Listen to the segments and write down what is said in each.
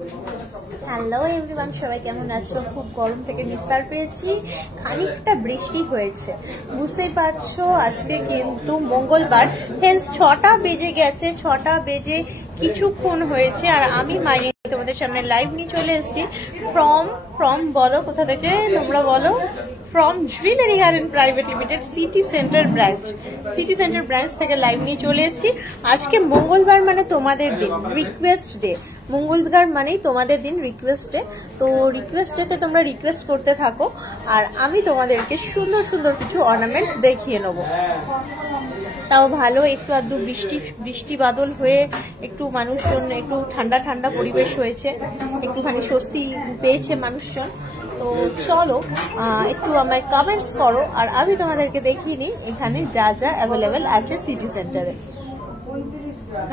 Hello everyone, সবাই কেমন আছো? খুব গরম থেকে নিস্তার পেয়েছি, খানিকটা বৃষ্টি হয়েছে, বুঝতেই পারছো। আজকে কিন্তু মঙ্গলবার, হেন্স 6টা বেজে গেছে, 6টা বেজে কিছুক্ষণ হয়েছে। আর আমি মাই তোমাদের সামনে লাইভ নিয়ে চলে এসেছি ফ্রম বলো কোথা থেকে, তোমরা বলো। From jewellery garden private limited city centre branch থেকে লাইভ নিয়ে চলে এসেছি। আজকে মঙ্গলবার মানে তোমাদের দিন, রিকোয়েস্ট ডে। মঙ্গলবার মানেই তোমাদের দিন, রিকোয়েস্ট ডে। তো রিকোয়েস্ট ডেতে তোমরা রিকোয়েস্ট করতে থাকো, আর আমি তোমাদেরকে সুন্দর সুন্দর কিছু অর্নামেন্টস দেখিয়ে নেবো। তাও ভালো, একটু আধটু বৃষ্টি বাদল হয়ে একটু মানুষজন, একটু ঠান্ডা ঠান্ডা পরিবেশ হয়েছে, একটুখানি স্বস্তি পেয়েছে মানুষজন। তো চলো একটু আমায় কমেন্টস করো, আর আমি তোমাদেরকে দেখিয়ে নিই এখানে যা যা অ্যাভেলেবেল আছে সিটি সেন্টারে।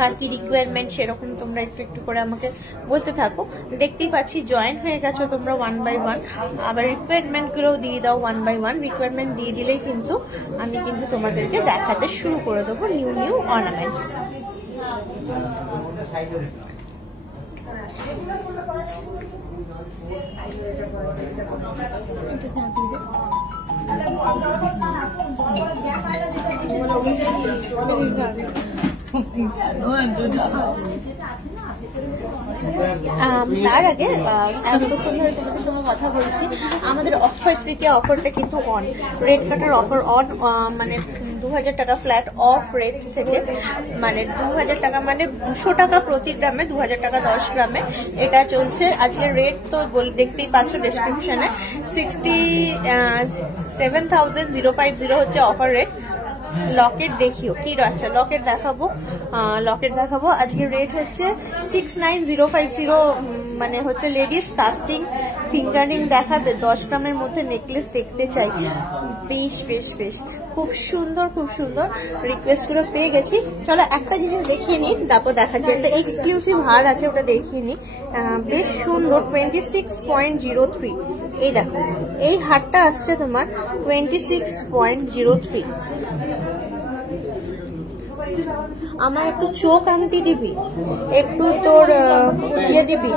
আর কি রিকোয়ারমেন্ট সেরকম তোমরা একটু একটু করে আমাকে বলতে থাকো। দেখতেই পাচ্ছি জয়েন হয়ে গেছো তোমরা 1 by 1, আবার রিকোয়ারমেন্ট গুলোও দিয়ে দাও 1 by 1। রিকোয়ারমেন্ট দিয়ে দিলেই কিন্তু আমি কিন্তু তোমাদেরকে দেখাতে শুরু করে দেবো নিউ অর্নামেন্টস। তার আগে এতক্ষণ ধরে তোমাদের সঙ্গে কথা বলছি, আমাদের অক্ষয় তৃতীয়া অফারটা কিন্তু on, rate cutter offer on, মানে 2000 টাকা ফ্ল্যাট অফ রেট থেকে, মানে 2000 টাকা মানে 200 টাকা প্রতি গ্রামে, 2000 টাকা 10 গ্রামে এটা চলছে। আজকের রেট তো দেখতেই পাচ্ছ ডেসক্রিপশনে, 67,050 হচ্ছে অফার রেট। লকেট দেখিও কি আচ্ছা লকেট দেখাবো। আজকে রেট হচ্ছে 69,050, মানে হচ্ছে লেডিস কাস্টিং ফিঙ্গারিং দেখাবে। 10 গ্রামের মধ্যে নেকলেস দেখতে চাই, বেশ খুব সুন্দর রিকোয়েস্ট গুলো পেয়ে গেছি। চলো একটা জিনিস দেখিয়ে নিই, তারপর দেখাচ্ছি। একটা এক্সক্লুসিভ হার আছে, ওটা দেখিয়ে নিই, বেশ সুন্দর। 26.03, এই দেখো, এই হারটা আসছে তোমার 26.03। আমার একটু চোখ আংটি দিবি, একটু তোর ইয়ে দিবি,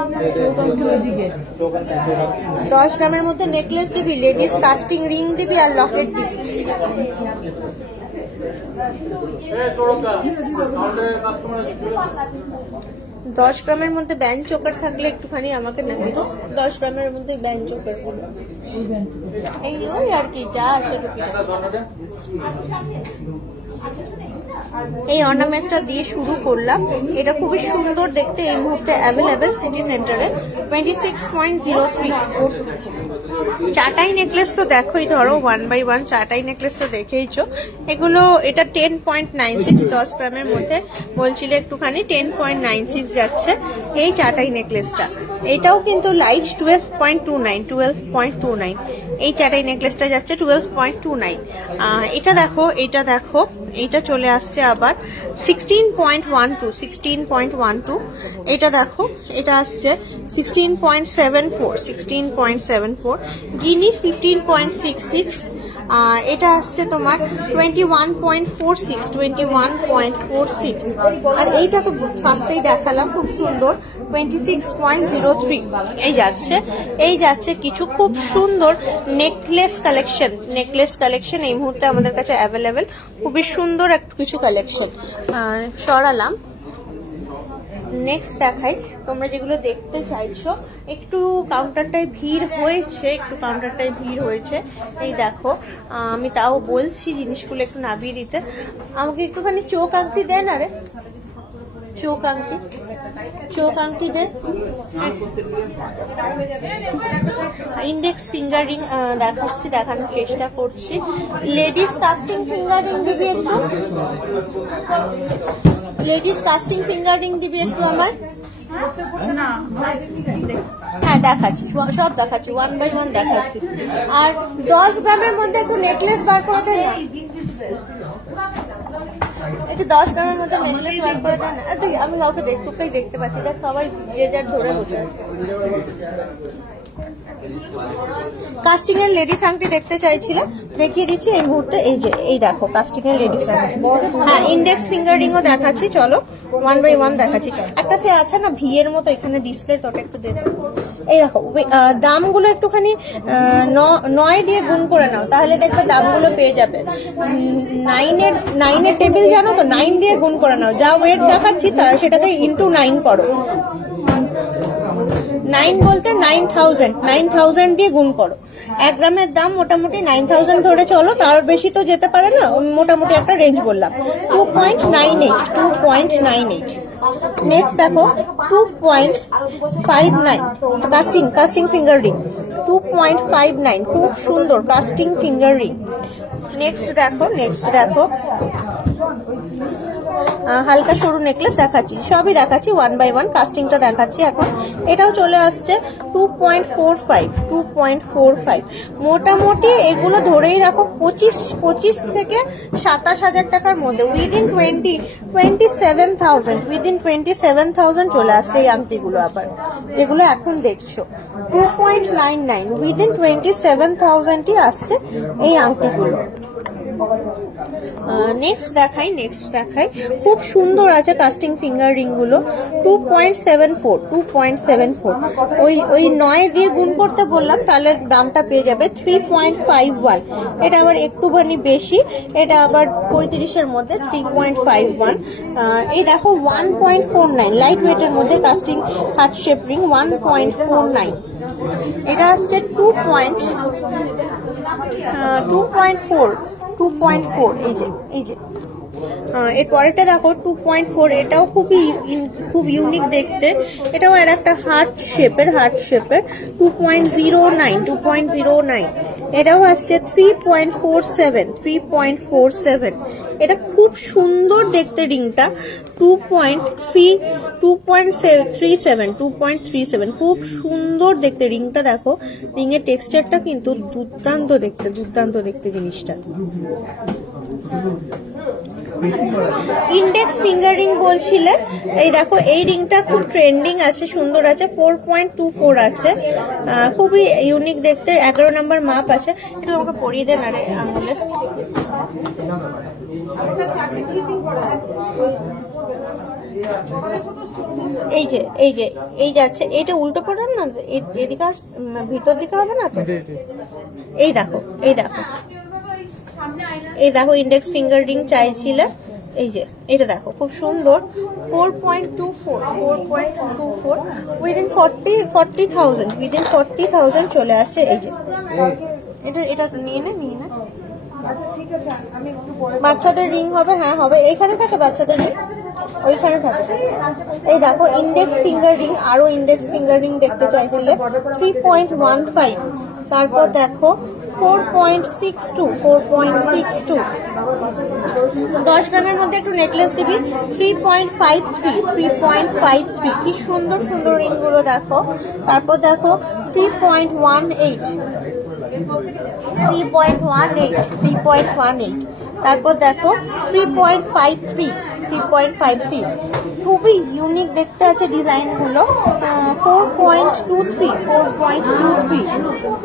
10 গ্রামের মধ্যে নেকলেস দিবি, লেডিস কাস্টিং রিং দিবি, আর লকেট দিবি। দশ গ্রামের মধ্যে ব্যান্ড চোকার থাকলে একটুখানি আমাকে না, 10 গ্রামের মধ্যে ব্যান্ড চোকার, এই ওই আর কি যা আছে। এই অর্নামেন্টসটা দিয়ে শুরু করলাম, এটা খুবই সুন্দর দেখতে, এই মুহূর্তে অ্যাভেলেবেল সিটি সেন্টারে 26.03। চাটাই নেকলেস তো দেখোই, ধরো 1 by 1 চাটাই নেকলেস তো দেখেইছো। এগুলো এটা 10.96, 10 গ্রামের মধ্যে বলছিল একটুখানি, 10.96 যাচ্ছে এই চাটাই নেকলেসটা। এটাও কিন্তু লাইট 12.29, এই চাটাই নেকলেসটা যাচ্ছে 12.29। এটা দেখো, এইটা চলে আসছে আবার 16.12। এটা দেখো, এটা আসছে 16.74, গিনি 15.66, এটা আসছে তোমার 21.46, আর এইটা তো ফার্স্টেই দেখালাম, খুব সুন্দর 26.03। এই যাচ্ছে কিছু খুব সুন্দর নেকলেস কালেকশন এই মুহূর্তে আমাদের কাছে অ্যাভেলেবেল, খুবই সুন্দর একটা কিছু কালেকশন। সরালাম, নেক্সট দেখাই। তোমরা যেগুলো দেখতে চাইছো, একটু কাউন্টারটায় ভিড় হয়েছে, এই দেখো। আমি তাও বলছি জিনিসগুলো একটু নামিয়ে দিতে। আমাকে একটুখানি চোখ আংটি দেন, আরে চোখ আংটি দে। ইন্ডেক্স ফিঙ্গারিং দেখানোর চেষ্টা করছি। লেডিস কাস্টিং ফিঙ্গারিং দিবি একটু, আমায়। হ্যাঁ দেখাচ্ছি, সব দেখাচ্ছি, 1 by 1 দেখাচ্ছি। আর 10 গ্রামের মধ্যে একটু নেকলেস বার করে দেন, একটু 10 গ্রামের মধ্যে নেকলেস বার করে দেন। আমি কাউকে তোকেই দেখতে পাচ্ছি, দেখ সবাই যে যার ধরে বসে। কাস্টিং এর লেডিস আংটি দেখতে চাইছিলে, দেখিয়ে দিচ্ছি এই মুহূর্তে। এই যে এই দেখো কাস্টিং এর লেডিস আংটি, হ্যাঁ ইন্ডেক্স ফিঙ্গারিং ও দেখাচ্ছি, চলো 1 বাই 1 দেখাচ্ছি। একটা সে আছে না ভি এর মতো এখানে ডিসপ্লে, তোটা একটু দেখো। এই দেখো দামগুলো একটুখানি 9 দিয়ে গুণ করে নাও, তাহলে দেখবে দামগুলো পেয়ে যাবে। 9 এর টেবিল জানো তো, 9 দিয়ে গুণ করে নাও, যা ওয়েট দেখাচ্ছি তা সেটাকে ইন্টু 9 করো। 9 বলতে 9000 দিয়ে গুণ করো। 1 গ্রামের দাম মোটামুটি 9000 ধরে চলো, তার বেশি তো যেতে পারে না, মোটামুটি একটা রেঞ্জ বললাম। 2.98 নেক্সট দেখো 2.59 কাস্টিং ফিঙ্গার রিং, 2.59 খুব সুন্দর কাস্টিং ফিঙ্গার রিং। নেক্সট দেখো হালকা সরু নেকলেস দেখাচ্ছি, সবই দেখাচ্ছি 1 বাই 1, কাস্টিংটা দেখাচ্ছি এখন। এটাও চলে আসছে 2.45 মোটামুটি এগুলো ধরেই রাখো 25 থেকে 27,000 টাকার মধ্যে, উইদিন 27,000 চলে আসছে এই আংটিগুলো। আবার যেগুলো এখন দেখছো 2.99 উইদিন 27,000ই আসছে এই আংটিগুলো। নেক্সট দেখাই খুব সুন্দর আছে কাস্টিং ফিঙ্গার রিং গুলো। 2.74 ওই 9 দিয়ে গুণ করতে বললাম, তাহলে দামটা পেয়ে যাবে 3.51। এটা আবার একটুখানি বেশি, এটা আবার 35 এর মধ্যে 3.51। এই দেখো 1.49 লাইট ওয়েটের মধ্যে কাস্টিং হার্ট শেপ রিং 1.49। এটা আসছে 2.4 এই যে এর পরেরটা দেখো 2.4, এটাও খুব ইউনিক দেখতে, এটাও আর একটা হার্ট শেপের 2.09। এটাও আসছে 3.47। এটা খুব সুন্দর দেখতে রিংটা, 2.37 খুব সুন্দর দেখতে রিংটা। দেখো রিং এর টেক্সচারটা কিন্তু দুর্দান্ত দেখতে জিনিসটা। ইন্ডেক্স ফিঙ্গার রিং বলছিলে, এই দেখো এই রিংটা খুব ট্রেন্ডিং আছে, সুন্দর আছে, 4.24 আছে, খুবই ইউনিক দেখতে, 11 নম্বর মাপ আছে। এটা আমাকে পরিয়ে দেন আরে আঙুলে। এই যাচ্ছে, এইটা উল্টো পড়ান না, এদিকে ভিতর দিকে হবে না তো। এই দেখো ইন্ডেক্স ফিঙ্গার রিং চাইছিলে, এই যে এটা দেখো খুব সুন্দর, 4.24 উইদিন 40,000 চলে আসছে। এই যে এটা নিয়ে না বাচ্চাদের রিং হবে, হ্যাঁ হবে, এইখানে থাকে বাচ্চাদের রিং, ওইখানে থাকে। এই দেখো ইন্ডেক্স ফিঙ্গার রিং, আরো ইন্ডেক্স ফিঙ্গার রিং দেখতে চাইছিলে 3.15। তারপর দেখো 4.62 10 গ্রামের মধ্যে একটু নেকলেস দিবি, 3.53 কি সুন্দর রিং গুলো দেখো। তারপর দেখো 3.18। তারপর দেখো 3.53 খুবই ইউনিক দেখতে আছে ডিজাইন গুলো। 4.23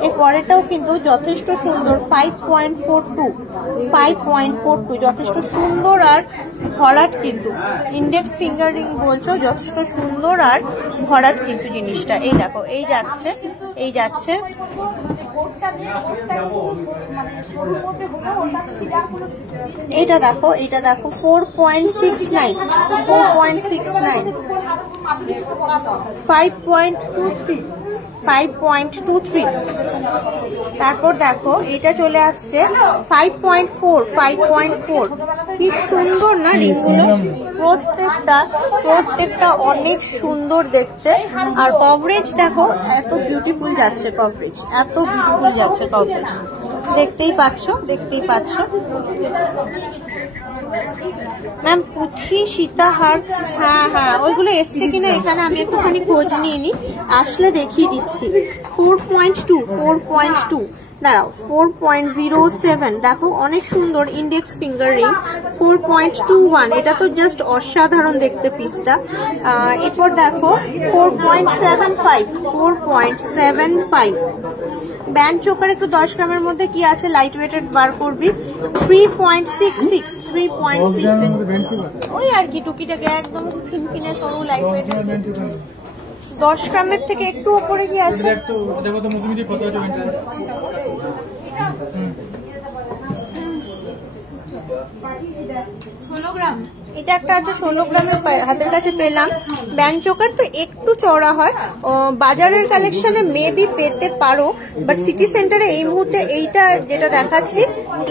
এর পরেটাও কিন্তু যথেষ্ট সুন্দর, 5.42 যথেষ্ট সুন্দর আর ভরাট, কিন্তু ইন্ডেক্স ফিঙ্গার রিং বলছো, যথেষ্ট সুন্দর আর ভরাট কিন্তু জিনিসটা। এই দেখো এই যাচ্ছে এটা দেখো 4.69 5.23। তারপর দেখো এটা চলে আসছে 5.4 কি সুন্দর না রিংগুলো, প্রত্যেকটা অনেক সুন্দর দেখতে। আর কভারেজ দেখো এত বিউটিফুল যাচ্ছে কভারেজ, দেখতেই পাচ্ছ। ম্যাম পুঁথি সীতাহার, হ্যাঁ হ্যাঁ ওইগুলো এসছে কিনা এখানে আমি একটুখানি খোঁজ নিয়ে নিই, আসলে দেখিয়ে দিচ্ছি। 4.2 দাঁড়াও 4.07 দেখো অনেক সুন্দর ইন্ডেক্স ফিঙ্গার রিং। 4.21 এটা তো জাস্ট অসাধারণ দেখতে পিসটা। এরপর দেখো 4.75 ব্যান্ড চোকার একটু 10 গ্রামের মধ্যে কি আছে লাইট ওয়েটেড বার করবি। 3.66 ওই আর কি টুকিটাকে একদম ফিনফিনে সরু লাইট ওয়েটেড। 10 গ্রামের থেকে একটু উপরে কি আছে 16 গ্রাম, এটা একটা আছে 16 গ্রামের হাতের কাছে পেলাম। ব্যান্ড চোকার তো একটু চওড়া হয়, বাজারের কালেকশনে মেবি পেতে পারো, বাট সিটি সেন্টারে এই মুহূর্তে এইটা যেটা দেখাচ্ছি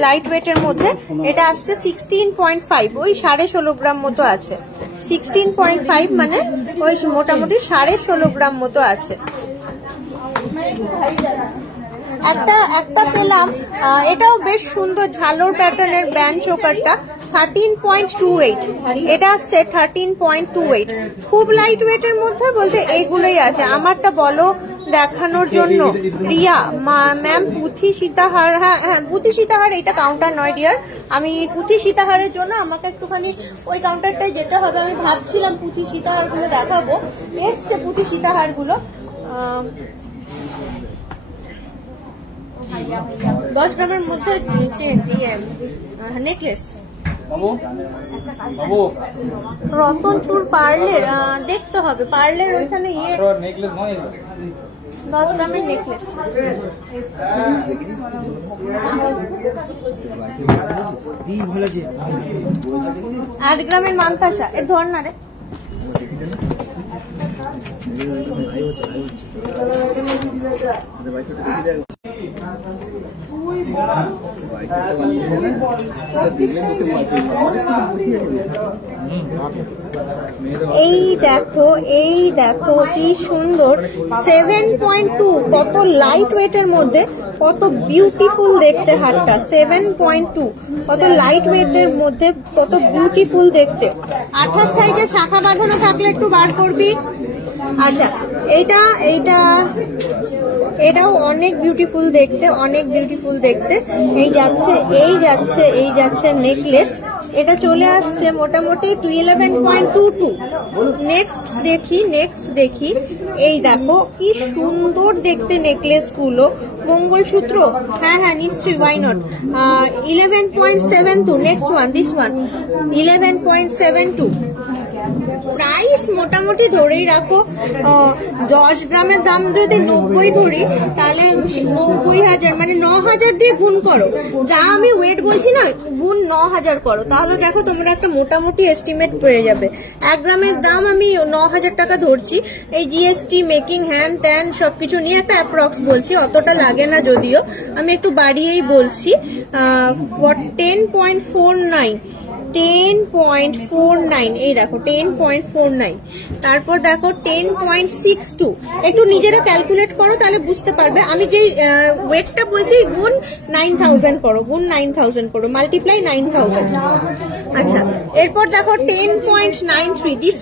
লাইট ওয়েটের মধ্যে এটা আসছে 16.5, ওই 16.5 গ্রাম মতো আছে। 16.5 মানে ওই মোটামুটি 16.5 গ্রাম মতো আছে। একটা পেলাম, এটাও বেশ সুন্দর ঝালোর প্যাটার্নের ব্যান্ড চোকারটা 13.28, এটা আসছে 13.28। খুব লাইট ওয়েটের মধ্যে বলতে এইগুলোই আছে। আমারটা বলো দেখানোর জন্য। রিয়া ম্যাম পুঁথি সীতাহার, হ্যাঁ হ্যাঁ পুঁথি সীতাহার এটা কাউন্টার নয় ডিয়ার, আমি পুঁথি সীতাহারের জন্য আমাকে একটুখানি ওই কাউন্টারটায় যেতে হবে। আমি ভাবছিলাম পুঁথি সীতাহার গুলো দেখাবো, এসছে পুঁথি সীতাহার গুলো। 10 গ্রামের মধ্যে নেকলেস রতনচুর পার্লের দেখতে হবে, পার্লের ওইখানে 10 গ্রামের নেকলেস। 8 গ্রামের মান্তাসা, এর ধর না রে। এই দেখো কি সুন্দর 7.2, কত লাইট ওয়েটের মধ্যে কত বিউটিফুল দেখতে হারটা। 7.2 কত লাইট ওয়েটের মধ্যে কত বিউটিফুল দেখতে। 28 সাইজে শাখা বাঁধানো থাকলে একটু বার করবি। আচ্ছা এটাও অনেক বিউটিফুল দেখতে, অনেক বিউটিফুল দেখতে। এই যাচ্ছে নেকলেস, এটা চলে আসছে মোটামুটি 11.22। নেক্সট দেখি এই দেখো কি সুন্দর দেখতে নেকলেস গুলো। মঙ্গলসূত্র, হ্যাঁ হ্যাঁ নিশ্চয়ই, why not. 11.72, next one, this one 11.72। Price মোটামুটি ধরেই রাখো 10 গ্রামের দাম যদি 90 ধরি তাহলে 90,000 মানে 9,000 দিয়ে গুণ করো, যা আমি ওয়েট বলছি না গুণ 9,000 করো, তাহলে দেখো তোমরা একটা মোটামুটি এস্টিমেট পেয়ে যাবে। 1 গ্রামের দাম আমি 9,000 টাকা ধরছি, এই জিএসটি মেকিং হ্যান ত্যান সবকিছু নিয়ে একটা অ্যাপ্রক্স বলছি, অতটা লাগে না যদিও, আমি একটু বাড়িয়েই বলছি। 10.49 এই দেখো 10.49। তারপর দেখো 10.62, একটু নিজেরা ক্যালকুলেট করো তাহলে বুঝতে পারবে। আমি যেই ওয়েটটা বলছি গুণ 9,000 করো, মাল্টিপ্লাই 9,000। আচ্ছা এরপর দেখো 10.93, this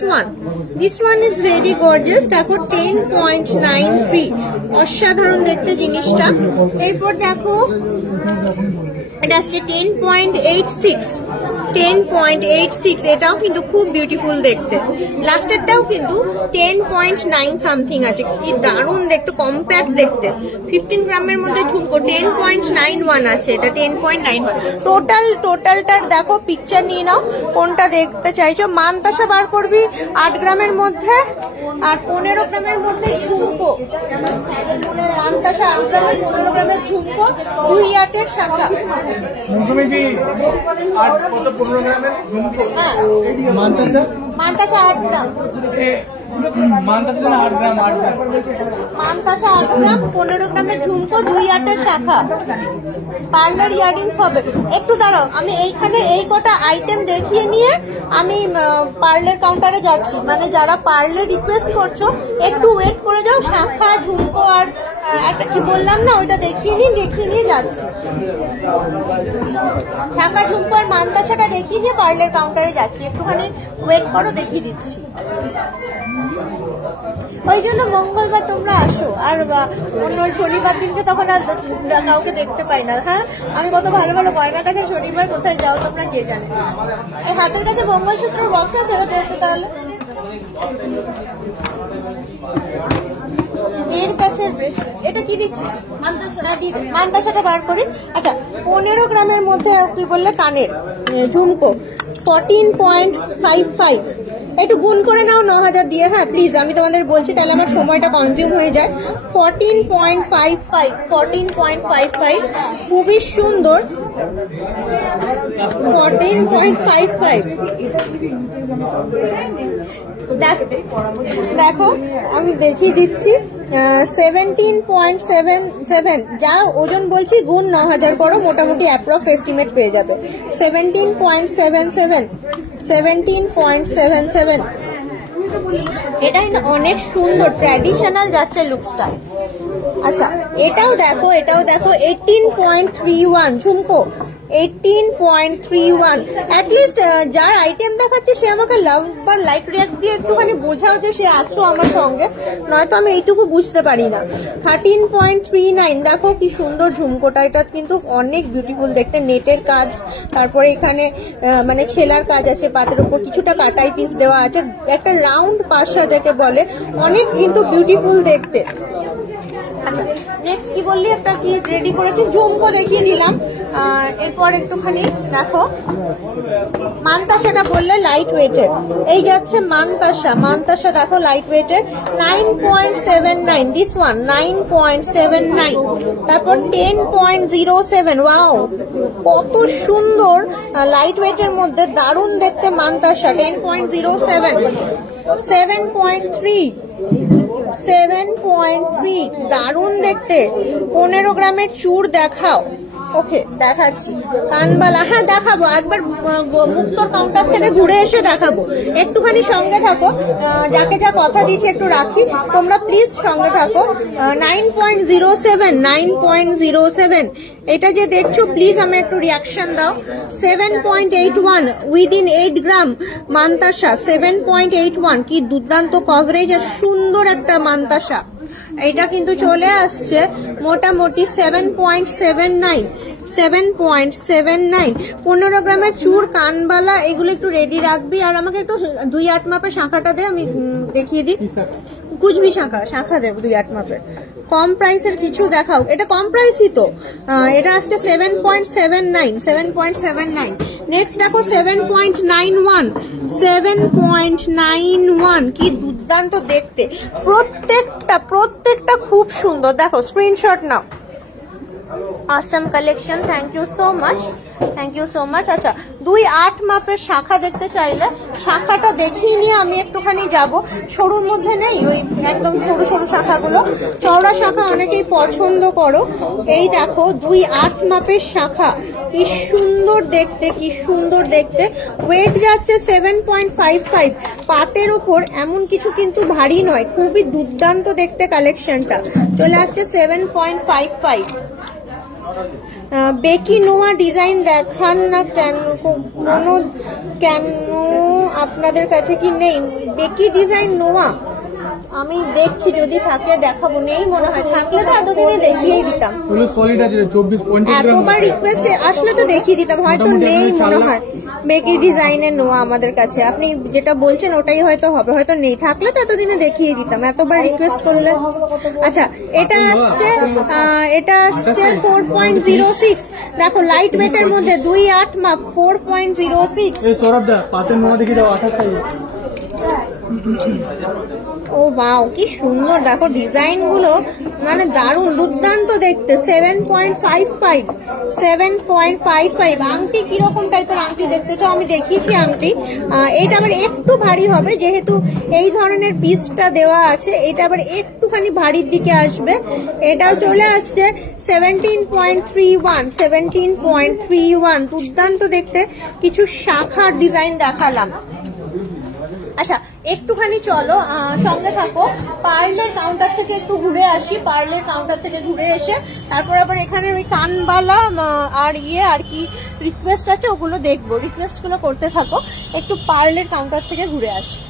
one is very gorgeous. দেখো 10.93, অসাধারণ দেখতে জিনিসটা। এরপর দেখো এটা আসছে 10.86, এটাও কিন্তু খুব বিউটিফুল দেখতে। লাস্টেরটাও কিন্তু 10.9 সামথিং আছে, কি দারুণ দেখতে, কম্প্যাক্ট দেখতে। 15 গ্রামের মধ্যে ঝুমকো 10.91 আছে, এটা 10.91। টোটালটার দেখো পিকচার নিয়ে নাও, কোনটা দেখতে চাইছো। মানতাসা বার করবি 8 গ্রামের মধ্যে, আর 15 গ্রামের মধ্যে ঝুমকো। মানতাসা 8 গ্রামের 15 গ্রামের ঝুমকো, 2 শাখা। মানতাসা 8 গ্রাম, 15 গ্রামের ঝুমকো, 2 শাখা। পার্লার ইয়ারিংস হবে। একটু দাঁড়াও, আমি এইখানে এই কটা আইটেম দেখিয়ে নিয়ে আমি পার্লার কাউন্টারে যাচ্ছি। মানে যারা পার্লার রিকোয়েস্ট করছো একটু ওয়েট করে যাও, শাখা ঝুমকো আর একটা কি বললাম না, ওইটা দেখিয়ে নিয়ে যাচ্ছি। শাখা ঝুমকো আর মানতাসাটা দেখিয়ে নিয়ে পার্লার কাউন্টারে যাচ্ছি, একটুখানি ওয়েট করো, দেখিয়ে দিচ্ছি। ওই জন্য মঙ্গলবার তোমরা আসো, আর অন্য শনিবার দিনকে তখন আর কাউকে দেখতে পাই না। হ্যাঁ, আমি কত ভালো ভালো গয়না দেখে, শনিবার কোথায় যাও তোমরা কে জানে। এই হাতের কাছে মঙ্গলসূত্রের বক্স আছে, সেটা দেখতে তাহলে এর কাছে এটা কি দিচ্ছিস? মানতাসাটা বার করি। আচ্ছা, 15 গ্রামের মধ্যে তুই বললে কানের ঝুমকো 14.55, একটু গুণ করে নাও 9000 দিয়ে। হ্যাঁ প্লিজ, আমি তোমাদের বলছি, তাহলে আমার সময়টা কনজিউম হয়ে যায়। 14.55, খুবই সুন্দর। 14.55 দেখো, আমি দেখিয়ে দিচ্ছি। 17.77, যা ওজন বলছি গুণ 9000 করো, মোটামুটি অ্যাপ্রক্স এস্টিমেট পেয়ে যাবে। 17.77, এটা অনেক সুন্দর ট্র্যাডিশনাল যাচ্ছে লুকসটা। আচ্ছা, এটাও দেখো 18.31 ঝুমকো, 18.31। অ্যাটলিস্ট যার আইটেম দেখাচ্ছে সে আমাকে লাভ বা লাইক রিয়াক্ট দিয়ে একটুখানি বোঝাও যে সে আছো আমার সঙ্গে, নয়তো আমি এইটুকু বুঝতে পারি না। 13.39, দেখো কি সুন্দর ঝুমকোটা, এটা কিন্তু অনেক বিউটিফুল দেখতে, নেটের কাজ, তারপরে এখানে মানে ছেলার কাজ আছে, পাতের উপর কিছুটা কাটাই পিস দেওয়া আছে, একটা রাউন্ড পাশা যাকে বলে, অনেক কিন্তু বিউটিফুল দেখতে। আচ্ছা, নেক্সট কি বললি, একটা কি রেডি করেছি, ঝুমকো দেখিয়ে দিলাম। এরপর একটুখানি দেখো মানতাসাটা বললে লাইট ওয়েটের, এই যাচ্ছে মানতাসা দেখো লাইট ওয়েটের 9.79, দিস ওয়ান 9.79। তারপর 10.07, ওয়াও কত সুন্দর লাইট ওয়েটের মধ্যে, দারুণ দেখতে মানতাসা। 10.07, 7.3, দারুণ দেখতে। 15 গ্রামের চূড় দেখাও। ওকে, দেখাচ্ছি। কানবালা, হ্যাঁ দেখাবো, একবার মুক্তর কাউন্টার থেকে ঘুরে এসে দেখাবো, একটুখানি সঙ্গে থাকো। যাকে যা কথা দিয়েছি একটু রাখি, তোমরা প্লিজ সঙ্গে থাকো। 9.07, এটা যে দেখছো প্লিজ আমি একটু রিয়াকশন দাও। 7.81, উইদিন 8 গ্রাম মানতাসা, 7.81, কি দুর্দান্ত কভারেজ আর সুন্দর একটা মানতাসা। এটা কিন্তু চলে আসছে মোটামুটি 7.79, 15 গ্রামের চূড়, কানবালা, এগুলো একটু রেডি রাখবি। আর আমাকে একটু 2-8 মাপের শাখাটা দে, আমি দেখিয়ে দিই। কুচবি শাখা দেব 2-8 মাপের। কম প্রাইসের কিছু দেখাও, এটা কম প্রাইসই তো, এটা আসছে 7.79। নেক্সট দেখো 7.91, কি দুর্দান্ত দেখতে, প্রত্যেকটা খুব সুন্দর। দেখো screenshot now. awesome collection, thank you so much. আচ্ছা, 2-8 মাপের শাখা দেখতে চাইলে শাখাটা দেখিয়ে নিয়ে আমি একটুখানি যাব। সরুর মধ্যে নেই, ওই একদম সরু শাখাগুলো, চওড়া শাখা অনেকেই পছন্দ করো। এই দেখো 2-8 মাপের শাখা, কি সুন্দর দেখতে। ওয়েট যাচ্ছে 7.55, পাতের ওপর এমন কিছু কিন্তু ভারী নয়, খুবই দুর্দান্ত দেখতে কালেকশনটা। চলে আসছে 7.55। বেকি নোয়া ডিজাইন দেখান না কেন আপনাদের কাছে কি নেই বেকি ডিজাইন নোয়া? আমি দেখছি, যদি থাকে দেখাবো, নেই মনে হয়, থাকলে তো এতদিনে দেখিয়েই দিতাম। এতবার রিকোয়েস্ট আসলে তো দেখিয়ে দিতাম, হয়তো নেই মনে হয় বেকি ডিজাইনের নোয়া আমাদের কাছে। আপনি যেটা বলছেন ওটাই হয়তো হবে, হয়তো নেই, থাকলে তো এতদিনে দেখিয়ে দিতাম, এতবার রিকোয়েস্ট করলে। আচ্ছা, এটা আসছে 4.06, দেখো লাইট ওয়েটের মধ্যে 2-8 মাপ, 4.06। ও বাও, কি সুন্দর দেখো ডিজাইন গুলো, মানে দারুণ দুর্দান্ত দেখতে। 7.55। আংটি কিরকম টাইপের আংটি দেখতে চাও আমি দেখিয়েছি আংটি। এটা আবার একটু ভারী হবে, যেহেতু এই ধরনের পিসটা দেওয়া আছে, এটা আবার একটুখানি ভারীর দিকে আসবে। এটাও চলে আসছে 17.31, দুর্দান্ত দেখতে। কিছু শাখার ডিজাইন দেখালাম। আচ্ছা একটুখানি চলো সঙ্গে থাকো, পার্লের কাউন্টার থেকে একটু ঘুরে আসি। পার্লের কাউন্টার থেকে ঘুরে এসে তারপর আবার এখানে ওই কানবালা আর আর কি রিকোয়েস্ট আছে ওগুলো দেখবো, রিকোয়েস্ট গুলো করতে থাকো। একটু পার্লের কাউন্টার থেকে ঘুরে আসি।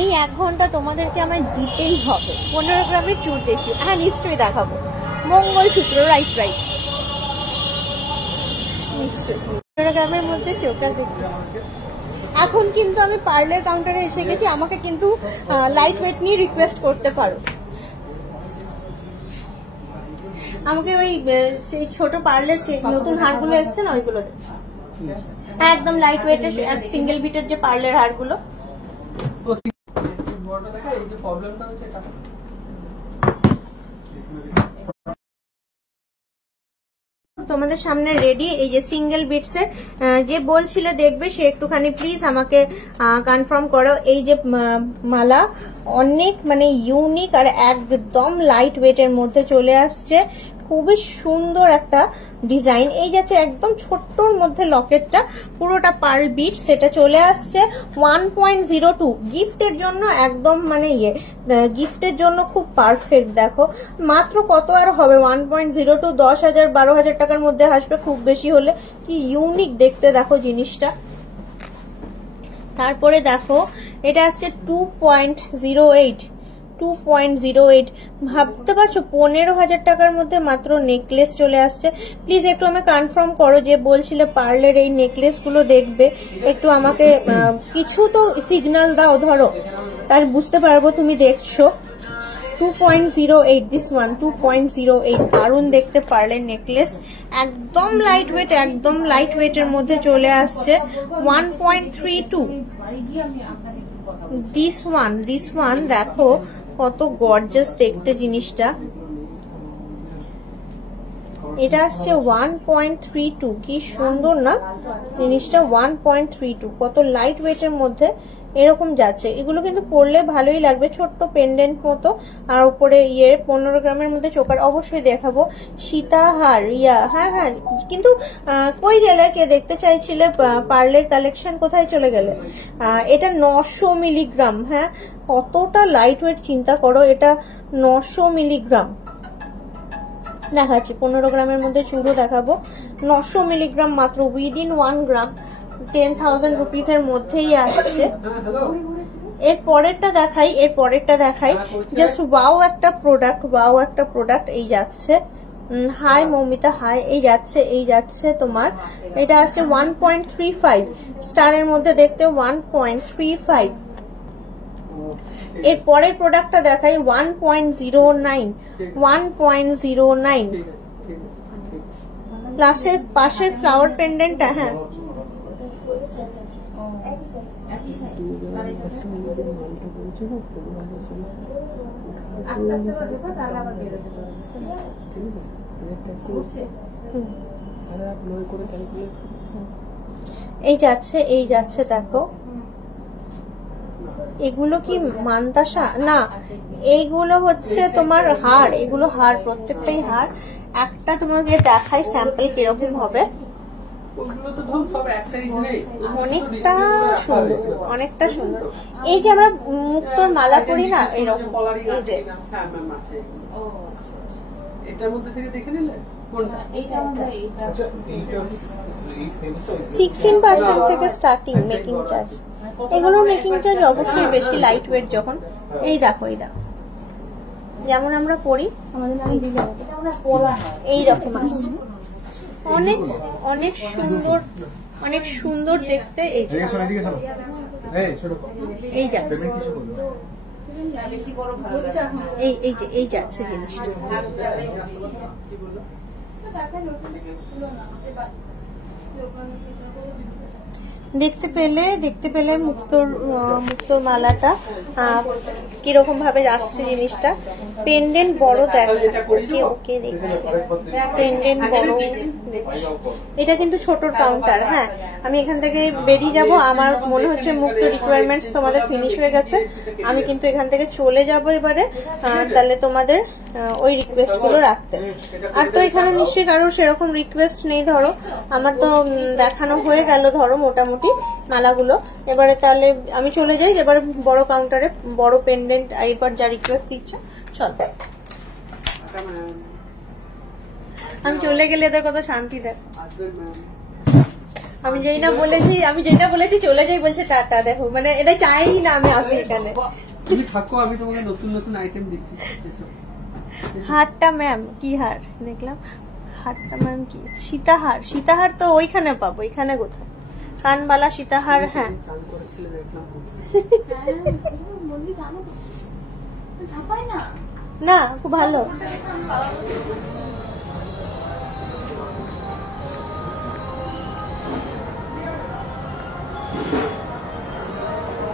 এই 1 ঘন্টা তোমাদেরকে আমায় দিতেই হবে। 15 গ্রামের চুল দেখি, হ্যাঁ নিশ্চয়ই দেখাবো। মঙ্গলসূত্র, রাইট রাইট, নিশ্চয়ই 15 গ্রামের মধ্যে চোখটা দেখি। এখন কিন্তু আমি পার্লার কাউন্টারে এসে গেছি, আমাকে কিন্তু লাইট ওয়েট নিয়ে রিকোয়েস্ট করতে পারো। আমাকে ওই সেই ছোট পার্লার নতুন হারগুলো এসছে না ওইগুলো একদম লাইট ওয়েটের সিঙ্গেল বিটের যে পার্লার হারগুলো। তোমাদের সামনে রেডি এই যে সিঙ্গেল বিটস এর, যে বলছিলে দেখবে সে একটুখানি প্লিজ আমাকে কনফার্ম করো। এই যে মালা অনেক মানে ইউনিক আর একদম লাইট ওয়েট এর মধ্যে চলে আসছে, খুবই সুন্দর একটা ডিজাইন। এই যাচ্ছে একদম ছোট্টর মধ্যে লকেটটা, পুরোটা পার্ল বিট, সেটা চলে আসছে 1.02। গিফটের জন্য একদম মানে গিফটের জন্য খুব পারফেক্ট। দেখো মাত্র কত আর হবে 1.02, 10,000 12,000 টাকার মধ্যে আসবে খুব বেশি হলে। কি ইউনিক দেখতে দেখো জিনিসটা। তারপরে দেখো এটা আসছে 2.08। ভাবতে পারছো 15,000 টাকার মধ্যে মাত্র নেকলেস চলে আসছে। প্লিজ একটু আমাকে কনফার্ম করো, যে বলছিলে পার্লের এই নেকলেস গুলো দেখবে, একটু আমাকে কিছু তো সিগন্যাল দাও, ধরো তার বুঝতে পারবো তুমি দেখছো। 2.08, দিস ওয়ান 2.08, দারুণ দেখতে পার্লের নেকলেস, একদম লাইট ওয়েট, একদম লাইট ওয়েটের মধ্যে চলে আসছে 1.32। দিস ওয়ান দেখো কত গর্জাস দেখতে জিনিসটা। এটা আসছে 1.32, কি সুন্দর না জিনিসটা। 1.32 কত লাইট ওয়েটের মধ্যে এরকম যাচ্ছে। এগুলো কিন্তু পরলে ভালোই লাগবে, ছোট্ট পেন্ডেন্ট মতো, আর উপরে 15 গ্রামের মধ্যে চোকার। অবশ্যই দেখাবো সীতাহার হ্যাঁ হ্যাঁ, কিন্তু কই গেলে, কে দেখতে চাইছিলে পার্লের কালেকশন, কোথায় চলে গেলে? এটা 900 মিলিগ্রাম, হ্যাঁ কতটা লাইট ওয়েট চিন্তা করো। এটা 900 মিলিগ্রাম দেখাচ্ছি, 15 গ্রামের মধ্যে চুড়ো দেখাবো। 900 মিলিগ্রাম মাত্র, উইদিন 1 গ্রাম, 10,000 রুপিসের মধ্যেই আসছে। এর পরেরটা দেখাই, জাস্ট ওয়াও একটা প্রোডাক্ট। এই যাচ্ছে, হাই মৌমিতা হাই, এই যাচ্ছে তোমার। এটা আসছে 1.35 স্টারের মধ্যে দেখতে, 1.35। এর পরের প্রোডাক্টটা দেখাই 1.09 প্লাসের পাশে ফ্লাওয়ার পেন্ডেন্টটা, হ্যাঁ এই যাচ্ছে দেখো। এগুলো কি মান্তাসা না, এইগুলো হচ্ছে তোমার হার, এগুলো হার, প্রত্যেকটাই হার। একটা তোমাকে দেখাই স্যাম্পল কিরকম হবে। অনেকটা সুন্দর। এই যে আমরা মুক্তোর মালা পরি না, এরকম 16% থেকে স্টার্টিং মেকিং চার্জ। এগুলোর মেকিং চার্জ অবশ্যই বেশি, লাইট ওয়েট যখন। এই দেখো যেমন আমরা পরি এইরকম আসছে, অনেক সুন্দর দেখতে। এই যাচ্ছে জিনিসটা। দেখতে পেলে মুক্তোর মালাটা কিরকম ভাবে আসছে জিনিসটা। পেন্ডেন্ট বড় ওকে দেখছি, পেন্ডেন্ট বড়। এটা কিন্তু ছোটর কাউন্টার, হ্যাঁ আমি এখান থেকে বেরিয়ে যাব। আমার মনে হচ্ছে মুক্ত রিকোয়ারমেন্টস তোমাদের ফিনিশ হয়ে গেছে, আমি কিন্তু এখান থেকে চলে যাব এবারে। তাহলে তোমাদের ওই রিকোয়েস্ট গুলো রাখতে। আর তো এখানে নিশ্চয়ই কারোর সেরকম রিকোয়েস্ট নেই, ধরো আমার তো দেখানো হয়ে গেল ধরো মোটামুটি মালাগুলো। এবারে তাহলে আমি চলে যাই এবার বড় কাউন্টারে, বড় পেন্ডেন্ট এরপর যা রিকোয়েস্ট দিচ্ছ। চল আমি চলে গেলে এদের কত শান্তি দেয়। আমি যেই না বলেছি চলে যাই বলছে টাটা। দেখো মানে এটা চাই না আমি আসি এখানে। তুমি থাকো, আমি তোমাকে নতুন নতুন আইটেম দিচ্ছি। হারটা ম্যাম কি হার দেখলাম? হারটা ম্যাম কি সীতাহার? সীতাহার তো ওইখানে পাবো, এখানে কোথায়? কানবালা সীতাহার। হ্যাঁ না খুব ভালো।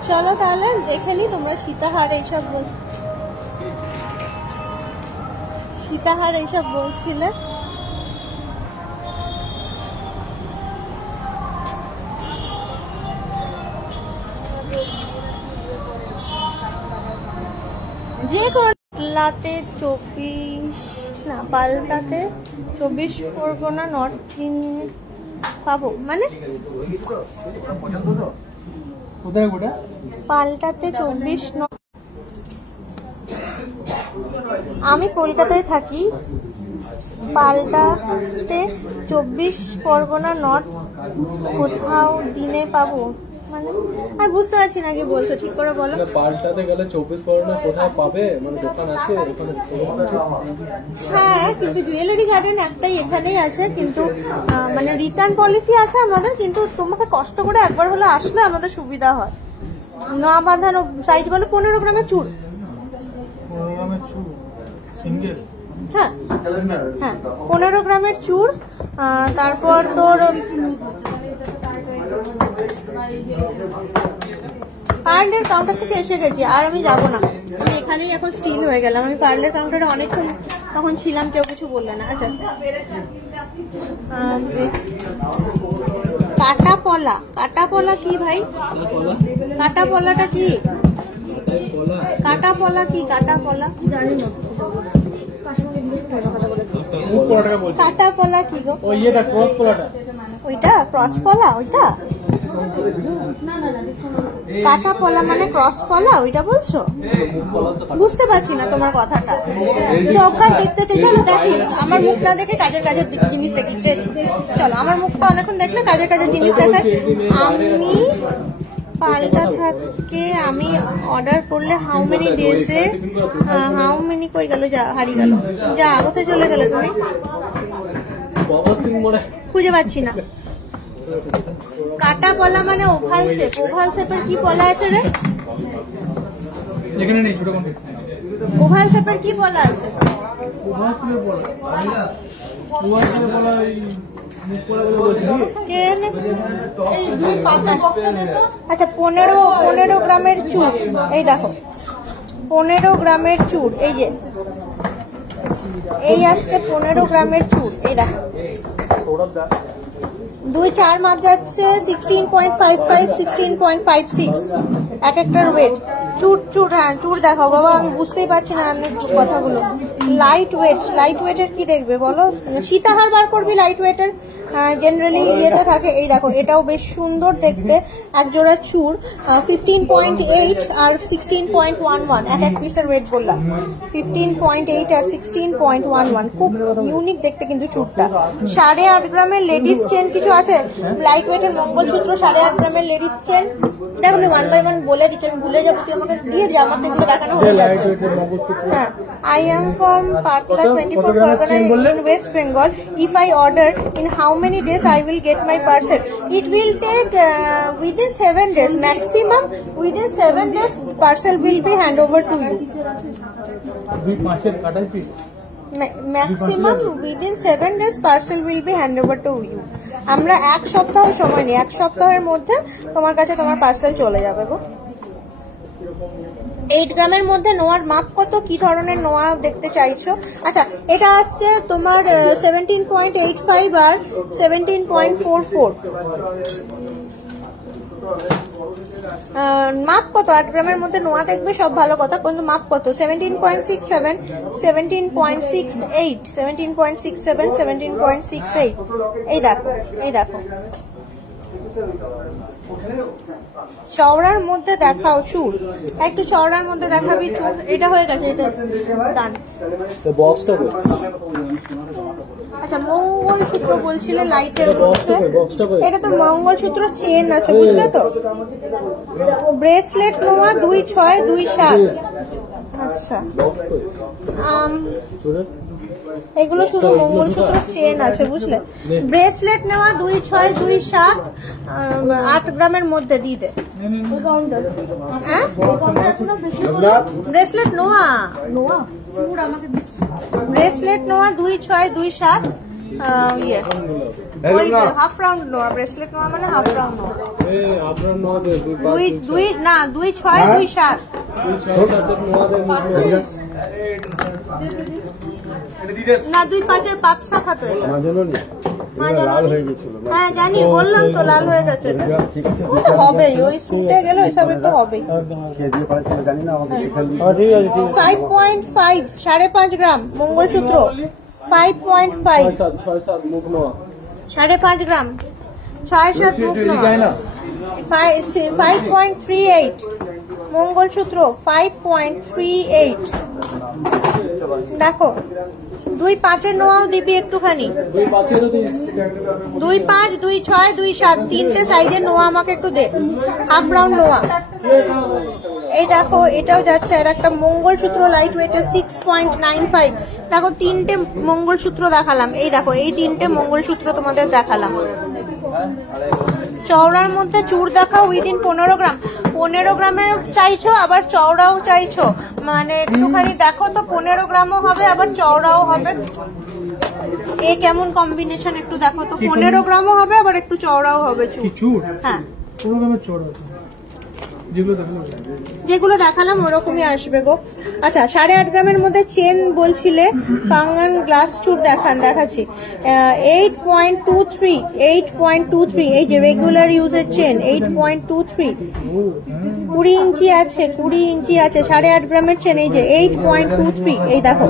চলো তাহলে দেখে নি। তোমরা সীতাহার এইসব বলছিলে। যে পাল্টাতে 24 না, পাল্টাতে 24 পরগনা নর্থ পাবো মানে পাল্টাতে 24। আমি কলকাতায় থাকি, পাল্টাতে 24 পরগনা নর্থ কোথাও দিনে পাবো মানে আমি বুঝতে পারছি না কি বলছো, ঠিক করে বলো। পাল্টাতে গেলে 24 পরগনা কোথাও পাবে মানে দোকান আছে ওখানে? হ্যাঁ কিন্তু জুয়েলারি গার্ডেন একটাই এখানেই আছে, কিন্তু মানে রিটার্ন পলিসি আছে আমাদের, কিন্তু তোমাকে কষ্ট করে একবার হলে আসলে আমাদের সুবিধা হয়। না বাঁধানো সাইজ বলো 15 গ্রামের চুড়। 15 গ্রামের চুড় সিঙ্গেল? হ্যাঁ হ্যাঁ 15 গ্রামের চুড়। তারপর তোর পার্লের কাউন্টার থেকে এসে গেছি, আর আমি যাবো না, আমি এখানেই এখন স্টিল হয়ে গেলাম। আমি পার্লের কাউন্টারে অনেকক্ষণ তখন ছিলাম, কেউ কিছু বললে না। আচ্ছা কাটাপলা, কাটাপলা কি ভাই? কাটাপলাটা কি? কাটাপলা কি? কাটাপলা কাটাপলা কি গো? ওইটা ক্রস পলাটা। ওইটা ক্রস পলা? ওইটা কাটাপলা মানে ক্রস পলা, ওইটা বলছো? বুঝতে পারছি না তোমার কথাটা। চোখটা দেখতে চাই, চলো দেখি। আমার মুখ না দেখে কাজের জিনিস দেখি। চলো আমার মুখটা অনেকক্ষণ দেখলে কাজের জিনিস দেখায়। আমি পাল্টা থাকে, আমি অর্ডার করলে হাউ মেনি ডেজে, হাউ মেনি কই গেল? যা হারিয়ে গেল, যা কোথায় চলে গেলে তুমি? খুঁজে পাচ্ছি না। কাটা পলা মানে ওভাল শেপ। ওভাল শেপের কি পলা আছে রে? এখানে নেই, ছোট কোন? ওভাল শেপের কি পলা আছে? আচ্ছা 15 গ্রামের চুড়, এই দেখো 15 গ্রামের চুড়, এই যে এই আসছে 15 গ্রামের চুড়, এই দেখো 2-4 মাপ যাচ্ছে 16.55, 16.56 এক একটার ওয়েট। চুড় হ্যাঁ চুড় দেখাও বাবা, আমি বুঝতেই পারছি না কথাগুলো। লাইট ওয়েটের কি দেখবে বলো? সীতাহার বার করবি লাইট ওয়েটের, জেনারেলি ইয়েতে থাকে। এই দেখো এটাও বেশ সুন্দর দেখতে, এক জোড়া চুড় 15.8 আর 16.11 এক এক পিসের ওয়েট বললাম। 15.8 আর 16.11 খুব ইউনিক দেখতে কিন্তু চুড়টা। 8.5 গ্রামের লেডিস চেন কিছু আছে? লাইট ওয়েটের মঙ্গলসূত্র 8.5 গ্রামের লেডিস চেন। দেখো আমি 1 বাই 1 বলে দিচ্ছি, আমি ভুলে যাবো, তুই আমাকে দিয়ে দে, আমার তো এগুলো দেখানো হয়ে যাচ্ছে। হ্যাঁ, I am from Patla 24 Pargana in West Bengal. If I order, in how many days I will get my parcel? It will take within 7 days maximum. Within 7 days parcel will be hand over to you. Maximum within 7 days parcel will be hand over to you. আমরা 1 সপ্তাহ সময় নিই, 1 সপ্তাহের মধ্যে তোমার কাছে তোমার parcel চলে যাবে গো। 8 গ্রামের মধ্যে নোয়ার মাপ কত, কি ধরনের নোয়া দেখতে চাইছো? আচ্ছা এটা আসছে তোমার 17.85 আর 17.44। মাপ কত? 8 গ্রামের মধ্যে নোয়া দেখবে সব ভালো কথা, কিন্তু মাপ কত? 17.67, 17.68, 17.67, 17.68। এই দেখো, এই দেখো। চওড়ার মধ্যে দেখাও চুল, একটু চওড়ার মধ্যে দেখাবি চুল। এটা হয়ে গেছে, এটা ডান। বক্সটা কই? আচ্ছা, মঙ্গলসূত্র বলছিলে লাইটের মধ্যে, বক্সটা কই? এটা তো মঙ্গলসূত্র চেন আছে, বুঝলে তো? ব্রেসলেট নোয়া 2.6, 2.7। আচ্ছা, এগুলো শুধু মঙ্গলসূত্র চেন আছে, বুঝলে? ব্রেসলেট নেওয়া 2.6, 2.7, 8 গ্রামের মধ্যে দিয়ে দে। হ্যাঁ, ব্রেসলেট নোয়া, ব্রেসলেট নোয়া 2.6, 2.7, ইয়ে ওই হাফ রাউন্ড নোয়া। ব্রেসলেট নোয়া মানে হাফ রাউন্ড নোয়া। না, 2.6, 2.7। না, 2.5 5 শাখা তো এটা। হ্যাঁ জানি, বললাম তো লাল হয়ে গেছে। ও তো হবেই, ওই শুটে গেলে ওইসব একটু হবেই। 5.5, 5.5 গ্রাম মঙ্গলসূত্র। 5.5, 5.5 গ্রাম, 6.7 মুখ নোয়া। 5.38 মঙ্গলসূত্র, 5.38। দেখো 2.5 নোয়াও দিবি একটুখানি। 2.5, 2.6, 2.7 তিনটে সাইজের নোয়া আমাকে একটু দে, হাফ রাউন্ড নোয়া। এই দেখো, এটাও যাচ্ছে। আর একটা মঙ্গলসূত্র লাইট ওয়েটে 6.95। দেখো, তিনটে মঙ্গলসূত্র দেখালাম। এই দেখো, এই তিনটে মঙ্গলসূত্র তোমাদের দেখালাম। চওড়ার মধ্যে চূড় দেখাও উইদিন 15 গ্রাম। 15 গ্রামের চাইছো, আবার চওড়াও চাইছো, মানে একটুখানি দেখো তো। 15 গ্রামও হবে, আবার চওড়াও হবে। এ কেমন কম্বিনেশন একটু দেখো তো। 15 গ্রামও হবে, আবার একটু চওড়াও হবে চূড়। হ্যাঁ, যেগুলো দেখালাম ওরকমই আসবে গো। আচ্ছা, 8.5 গ্রামের মধ্যে চেন বলছিলে, কাঙ্গান গ্লাস চুর দেখাচ্ছি। 8.23, 8.23 এই যে রেগুলার ইউজের চেন। 8.23, 20 ইঞ্চি আছে, 20 ইঞ্চি আছে। 8.5 গ্রামের চেন, এই যে 8.23। এই দেখো,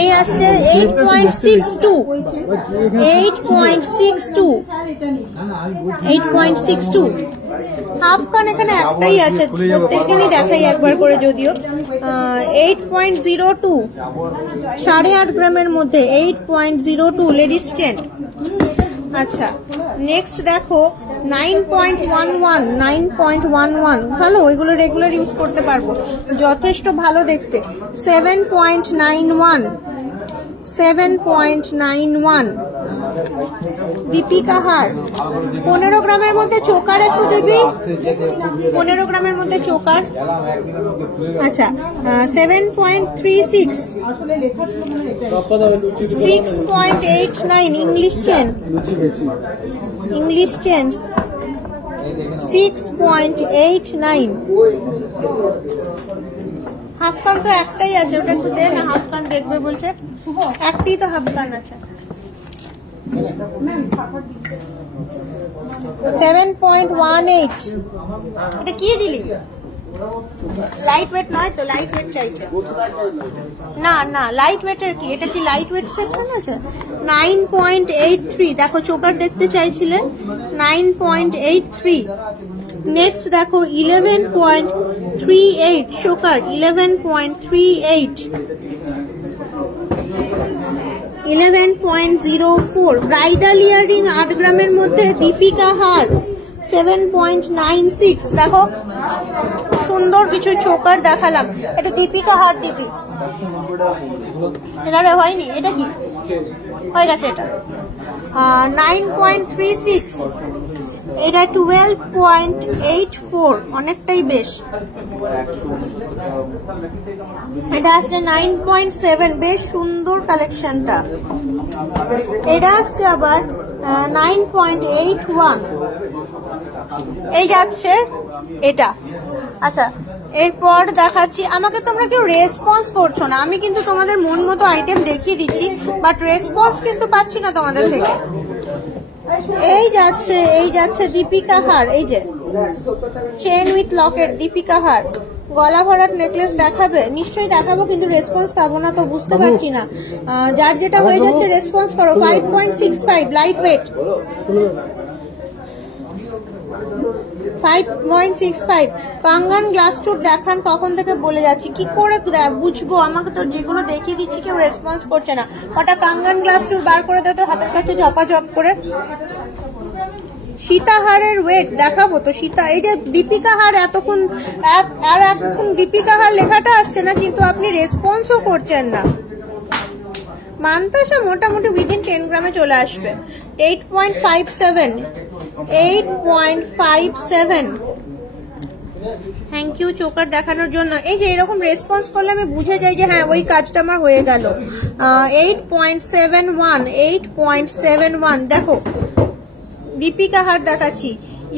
এই আসছে 8.62, 8.62, 8.62। হাফ কান এখানে একটাই আছে, প্রত্যেকদিনই দেখাই একবার করে যদিও। 8.02, 8.5 গ্রামের মধ্যে 8.02 লেডিস চেন। আচ্ছা, নেক্সট দেখো 9.11, 9.11 ভালো, ওইগুলো রেগুলার ইউজ করতে পারবো, যথেষ্ট ভালো দেখতে। 7.91, 7.91 দীপিকা হার। 15 গ্রামের মধ্যে চোকার একটু দিবি, 15 গ্রামের মধ্যে চোকার। আচ্ছা, 7.36, 6.89 English chain, English chain 6.89। Half কান তো একটাই আছে, ওটা একটু দে না। হাফ কান দেখবে বলছে, একটাই তো হাফ কান আছে। 7.18, এটা কি দিলি? লাইট ওয়েট নয় তো, লাইট ওয়েট চাইছে। না না, লাইট ওয়েটের কি এটা? কি লাইট ওয়েট সেকশন আছে? 9.83 দেখো, চোকার দেখতে চাইছিলে, 9.83। নেক্সট দেখো 11.38 চোকার, 11.38, 11.04 ব্রাইডাল ইয়ারিং 8 গ্রামের মধ্যে দীপিকা হার। 7.96 দেখো, সুন্দর কিছু চোকার দেখালাম। এটা দীপিকা হার দিবি, এটা হয়নি, এটা কি হয়ে গেছে? এটা 9.36, এটা 12.84, অনেকটাই বেশ। এটা আসছে 9.7, বেশ সুন্দর কালেকশনটা। এটা আসছে আবার 9.81, এই যাচ্ছে এটা। আচ্ছা, এরপর দেখাচ্ছি। আমাকে তোমরা কেউ রেসপন্স করছো না, আমি কিন্তু তোমাদের মন মতো আইটেম দেখিয়ে দিচ্ছি, বাট রেসপন্স কিন্তু পাচ্ছি না তোমাদের থেকে। এই যাচ্ছে, এই যাচ্ছে দীপিকা হার, এই যে চেন উইথ লকেট দীপিকা হার, গলা ভরাট নেকলেস দেখাবে? নিশ্চয়ই দেখাবো, কিন্তু রেসপন্স পাবো না তো বুঝতে পারছি না। যার যেটা হয়ে যাচ্ছে রেসপন্স করো। 5.65 লাইট ওয়েট, 5.65 কাঙ্গান গ্লাস টুর দেখান, কখন থেকে বলে যাচ্ছি, কি করে বুঝবো? আমাকে তো যেগুলো দেখিয়ে দিচ্ছি কেউ রেসপন্স করছে না। ওটা কাঙ্গান গ্লাস টুর বার করে দাও তো হাতের কাছে ঝপাঝপ করে। সীতাহারের ওয়েট দেখাবো তো? সীতা, এই যে দীপিকা হার, এতক্ষণ দীপিকা হার লেখাটা আসছে না, কিন্তু আপনি রেসপন্সও করছেন না। মান্তাসা মোটামুটি উইদিন 10 গ্রামে চলে আসবে। 8.57, 8.57। থ্যাংক ইউ চোকার দেখানোর জন্য। এই যে এরকম রেসপন্স করলে আমি বুঝে যাই যে হ্যাঁ ওই কাজটা আমার হয়ে গেল। 8.71, 8.71। দেখো দীপিকা হার দেখাচ্ছি,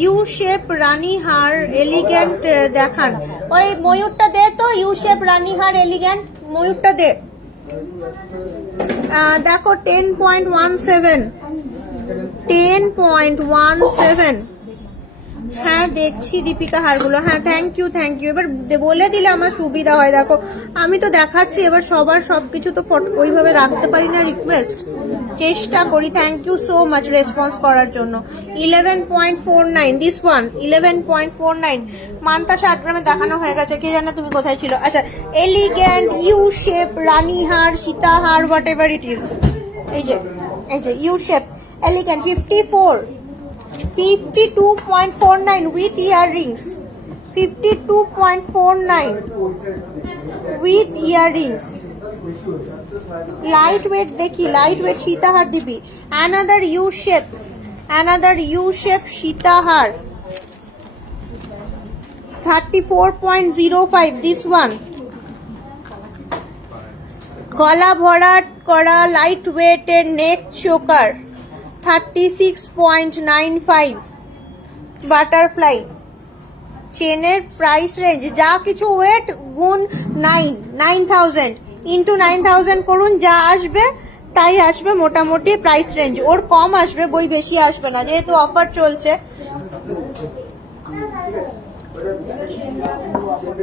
you shape Rani her elegant দেখান। ওই ময়ূরটা দে তো, you shape Rani her elegant ময়ূরটা দে। দেখো 10.17, 10.17। হ্যাঁ দেখছি দীপিকা হারগুলো। হ্যাঁ থ্যাংক ইউ, থ্যাংক ইউ। এবার বলে দিলে আমার সুবিধা হয়। দেখো আমি তো দেখাচ্ছি, এবার সবার সবকিছু তো ওইভাবে রাখতে পারি না, রিকোয়েস্ট চেষ্টা করি। Thank you so much response করার জন্য। 11.49 দিস ওয়ান, 11.49। মান্তাসা 8 গ্রামে দেখানো হয়ে গেছে, কে জানে তুমি কোথায় ছিল। আচ্ছা, elegant you shape Rani her, Sita her, what ever it is. এই যে you shape elegant 52.49 with earrings, 52.49 with earrings। Light weight দেখি, লাইট ওয়েট সীতাহার দিবি। another U shape সীতাহার 34.05 this one। গলা ভরাট করা লাইট ওয়েটের নেক চোকার 36.95 বাটারফ্লাই। চেনের প্রাইস রেঞ্জ যা কিছু ওয়েট গুণ 9000 ইন্টু 9000 করুন, যা আসবে তাই আসবে মোটামুটি প্রাইস রেঞ্জ। ওর কম আসবে, বই বেশি আসবে না, যেহেতু অফার চলছে।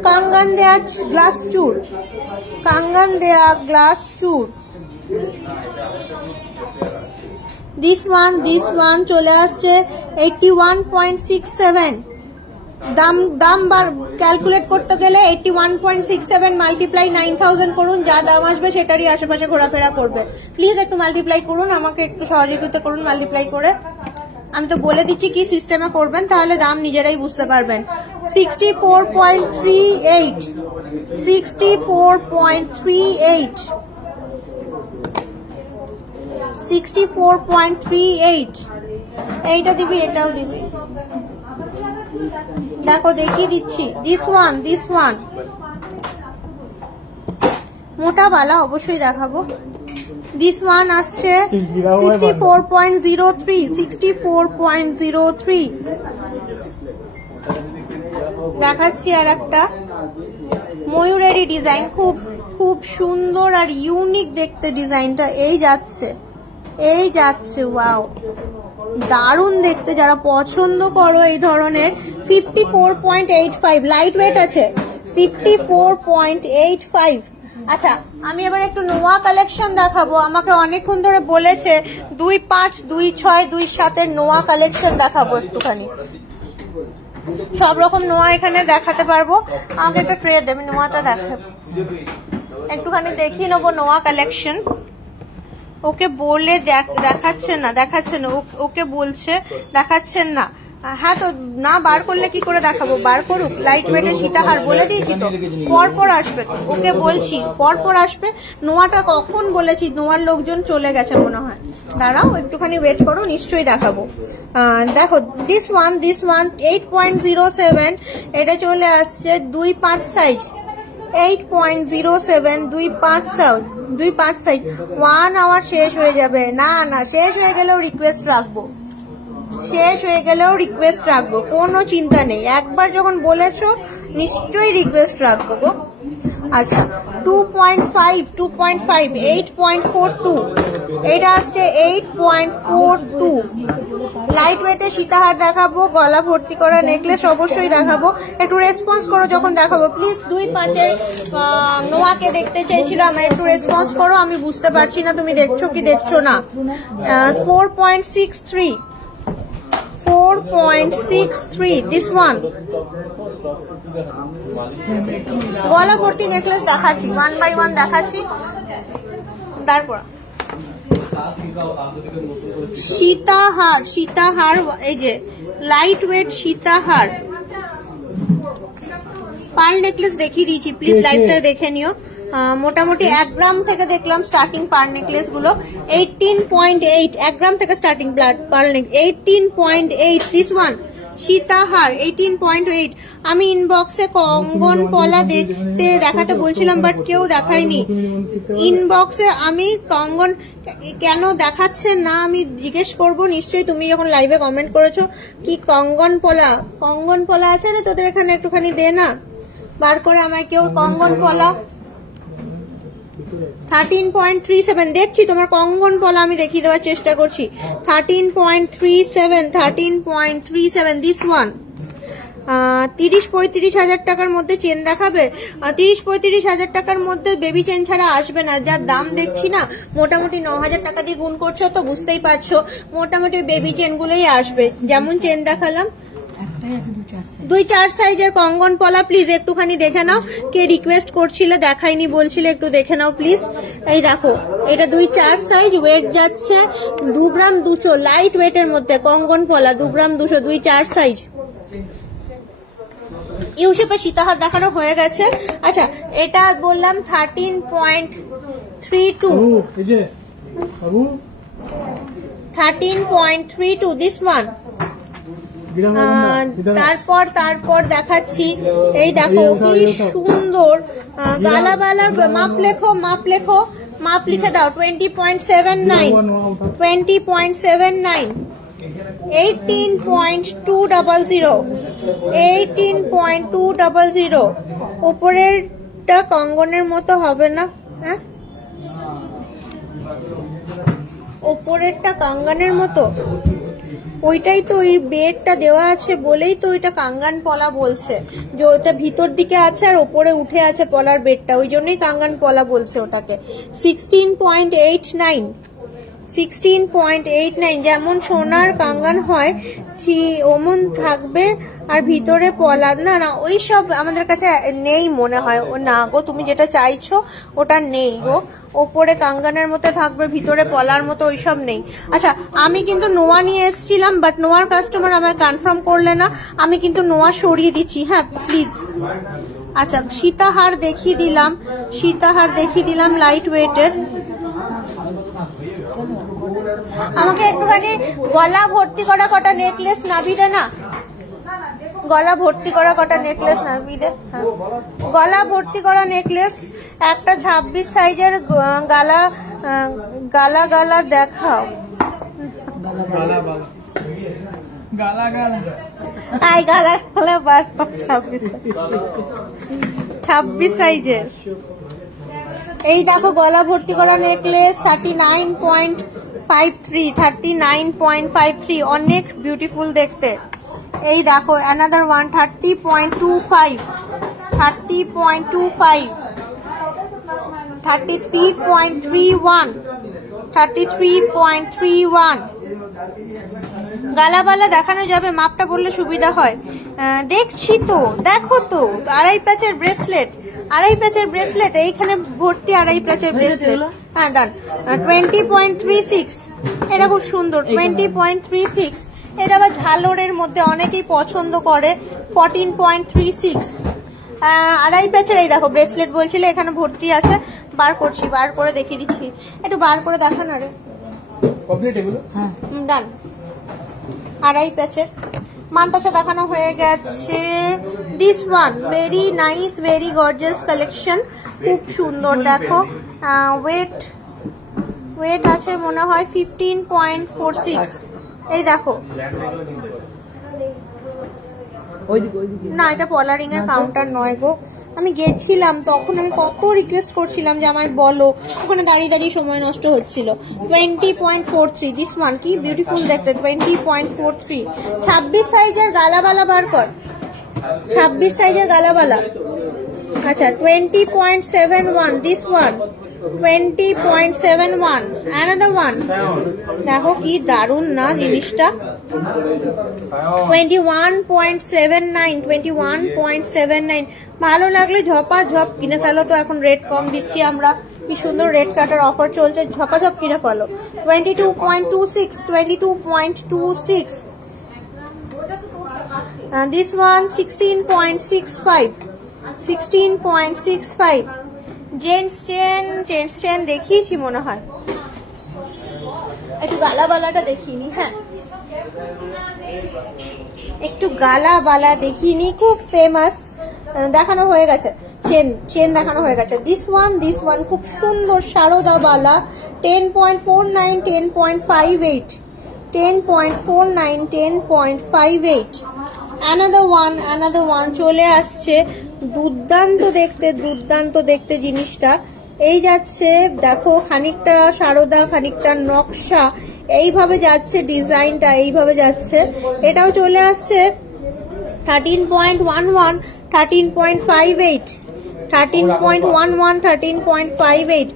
কাঙ্গান দেয়া গ্লাস চুর, কাঙ্গান দেয়া গ্লাস চুর। this one চলে আসছে 81.67। দাম বার ক্যালকুলেট করতে গেলে 81.67 মাল্টিপ্লাই 9000 করুন, যা দাম আসবে সেটারই আশেপাশে ঘোরাফেরা করবে। প্লিজ একটু মাল্টিপ্লাই করুন, আমাকে একটু সহযোগিতা করুন মাল্টিপ্লাই করে। আমি তো বলে দিচ্ছি কি সিস্টেমে করবেন, তাহলে দাম নিজেরাই বুঝতে পারবেন। 64.38, 64.38, 64.38। এইটা দিবি, এটাও দিবি। দেখো দেখিয়ে দিচ্ছি, this one মোটা বালা অবশ্যই দেখাবো। this one আসছে 64.03, 64.03। দেখাচ্ছি আর একটা ময়ূরেরই ডিজাইন, খুব সুন্দর আর ইউনিক দেখতে ডিজাইনটা। এই যাচ্ছে ওয়াও, দারুণ দেখতে। যারা পছন্দ করো এই ধরনের 54.85 লাইট ওয়েট আছে, 54.85। আচ্ছা, আমি এবার একটু নোয়া কালেকশন দেখাবো। আমাকে অনেকক্ষণ ধরে বলেছে 25, 26, 27 নোয়া কালেকশন দেখাবো একটুখানি। সব রকম নোয়া এখানে দেখাতে পারবো। আমাকে একটা ট্রে দেবে, নোয়াটা দেখাবো একটুখানি, দেখিয়ে নেবো নোয়া কালেকশন। ওকে বলে দেখাচ্ছেন না, ওকে বলছে দেখাচ্ছেন না। হ্যাঁ তো না বার করলে কি করে দেখাবো? বার করুক। লাইট ওয়েটের সীতাহার বলে দিয়েছি তো, পরপর আসবে তো, ওকে বলছি পরপর আসবে। নোয়াটা কখন বলেছি, নোয়ার লোকজন চলে গেছে মনে হয়। দাঁড়াও একটুখানি ওয়েট করো, নিশ্চয়ই দেখাবো। দেখো দিস ওয়ান 8.07, এটা চলে আসছে 2.5 সাইজ। 8.07, 2.5 সাইজ। 1 আওয়ার শেষ হয়ে যাবে। না শেষ হয়ে গেলেও রিকোয়েস্ট রাখবো, কোনো চিন্তা নেই। একবার যখন বলেছো নিশ্চয়ই রিকোয়েস্ট রাখবো গো। আচ্ছা 2.5, 8.42, এটা আসছে 8.42। লাইট ওয়েটে সীতাহার দেখাবো, গলা ভর্তি করা নেকলেস অবশ্যই দেখাবো। একটু রেসপন্স করো যখন দেখাবো প্লিজ। 2-5-এর নোয়াকে দেখতে চাইছিল, আমার একটু রেসপন্স করো, আমি বুঝতে পারছি না তুমি দেখছো কি দেখছো না। 4.63 this one। গলা ভর্তি নেকলেস দেখাচ্ছি, 1 by 1 দেখাচ্ছি। তারপর সীতাহার এই যে লাইট ওয়েট সীতাহার পার্ল নেকলেস দেখিয়ে দিয়েছি, প্লিজ লাইভটা দেখে নিও। মোটামুটি 1 গ্রাম থেকে দেখলাম স্টার্টিং পার্ল নেকলেস গুলো। 18.8 1 গ্রাম থেকে starting pearl necklace. 18.8 this one সীতাহার 18.8। আমি ইনবক্সে কঙ্গন পলা দেখাতে বলছিলাম বাট কেউ দেখায়নি। ইনবক্সে আমি কঙ্গন কেন দেখাচ্ছে না আমি জিজ্ঞেস করবো, নিশ্চয়ই তুমি যখন লাইভে কমেন্ট করেছো কি কঙ্গন পলা আছে না তোদের এখানে, একটুখানি দে না বার করে আমায় কেউ কঙ্গন পলা। 13.37 দেখছি তোমার কঙ্গন পলা, আমি দেখিয়ে দেওয়ার চেষ্টা করছি। 13.37 দিস ওয়ান। 30-35 হাজার টাকার মধ্যে চেন দেখাবে। 30-35 হাজার টাকার মধ্যে বেবি চেন ছাড়া আসবে না। যার দাম দেখছি না মোটামুটি 9,000 টাকা দিয়ে গুণ করছো তো বুঝতেই পারছো, মোটামুটি বেবি চেন গুলোই আসবে। যেমন চেন দেখালাম 2-4 সাইজের কঙ্গন পলা, প্লিজ একটুখানি দেখে নাও। কে রিকোয়েস্ট করছিল দেখাইনি বলছিল, একটু দেখে নাও প্লিজ। এই দেখো এটা 2-4 সাইজ, ওয়েট যাচ্ছে 2 গ্রাম 200, লাইট ওয়েটের মধ্যে কঙ্গন পলা 2 গ্রাম 200, 2-4 সাইজ। ইউশেপে সীতাহার দেখানো হয়ে গেছে। আচ্ছা এটা বললাম 13.32 দিস ওয়ান। তারপর দেখাচ্ছি এই দেখো কি সুন্দর গালাবালা। মাপ লিখে দাও। 20.79 18.200 উপরেরটা কঙ্গনের মতো হবে না, হ্যাঁ উপরেরটা কাঙ্গানের মতো, ওইটাই তো ওই বেডটা দেওয়া আছে বলেই তো ওইটা কাঙ্গান পলা বলছে, যে ওটা ভিতর দিকে আছে আর ওপরে উঠে আছে পলার বেডটা, ওই জন্যই কাঙ্গান পলা বলছে ওটাকে। 16.89 যেমন সোনার কাঙ্গান হয় ওমন থাকবে আর ভিতরে পলা। না না ওই সব আমাদের কাছে নেই মনে হয়। না গো তুমি যেটা চাইছো ওটা নেই গো, ওপরে কাঙ্গানের মতো থাকবে ভিতরে পলার মতো ওইসব নেই। আচ্ছা আমি কিন্তু নোয়া নিয়ে এসেছিলাম বাট নোয়ার কাস্টমার আমায় কনফার্ম করলে না, আমি কিন্তু নোয়া সরিয়ে দিচ্ছি, হ্যাঁ প্লিজ। আচ্ছা সীতাহার দেখিয়ে দিলাম লাইট ওয়েটের। আমাকে একটুখানি গলা ভর্তি করা কটা নেকলেস নাবি দে না, গলা ভর্তি করা কটা নেকলেস নাবি দে। হ্যাঁ গলা ভর্তি করা নেকলেস একটা 26 সাইজের গালা দেখাও। গালা 26 সাইজের। এই দেখো গলা ভর্তি করা নেকলেস 39.53 অনেক বিউটিফুল দেখতে। এই দেখো অ্যানাদার ওয়ান 30.25 33.31 গালাবালা দেখানো যাবে, মাপটা বললে সুবিধা হয়। দেখছি তো, দেখো তো আড়াই প্যাচের ব্রেসলেট এইখানে ভর্তি, আড়াই প্যাচের ব্রেসলেট। হ্যাঁ ডান। 20.36 এটা খুব সুন্দর। 20.36 এটা আবার ঝালরের মধ্যে অনেকেই পছন্দ করে। 14.36 আড়াই প্যাচের। এই দেখো ব্রেসলেট বলছিলে এখানে ভর্তি আছে, বার করে দেখিয়ে দিচ্ছি, একটু বার করে দেখা না রে। ডান আড়াই প্যাচের মানতাসা দেখানো হয়ে গেছে। This one very nice, very gorgeous collection, খুব সুন্দর। দেখো ওয়েট আছে মনে হয় 15.46। এই দেখো না এটা পলারিং এর কাউন্টার নয় গো, আমি গেছিলাম তখন আমি কত রিকোয়েস্ট করছিলাম যে আমায় বলো, ওখানে দাঁড়িয়ে দাঁড়িয়ে সময় নষ্ট হচ্ছিল। 20.43 দিস ওয়ান, কি বিউটিফুল দেখতে। 20.43 26 সাইজের গালাবালা বার কর, 26 সাইজের গালাবালা। আচ্ছা 20.71 দিস ওয়ান, 20.71 another one। দেখো কি দারুন না জিনিসটা। 21.79 21.79 ভালো লাগলে ঝপা ঝপ কিনে ফেলো। তো এখন রেট কম দিচ্ছি আমরা, কি সুন্দর রেট কাটার অফার চলছে, ঝপা ঝপ কিনে ফেলো। 22.26 22.26 this one 16.65 16.65 জেন্টস চেন দেখিয়েছি মনে হয়, একটু গালাবালাটা দেখিনি। হ্যাঁ একটু গালাবালা দেখিনি, খুব ফেমাস, দেখানো হয়ে গেছে। চেন দেখানো হয়ে গেছে। দিস ওয়ান খুব সুন্দর সারদা বালা। 10.49 10.58 10.49 10.58 another one চলে আসছে। দুর্দান্ত দেখতে জিনিসটা। এই যাচ্ছে দেখো, খানিকটা সারদা খানিকটা নকশা, এইভাবে যাচ্ছে ডিজাইনটা, এইভাবে যাচ্ছে। এটাও চলে আসছে 13.11 13.58 13.11 13.58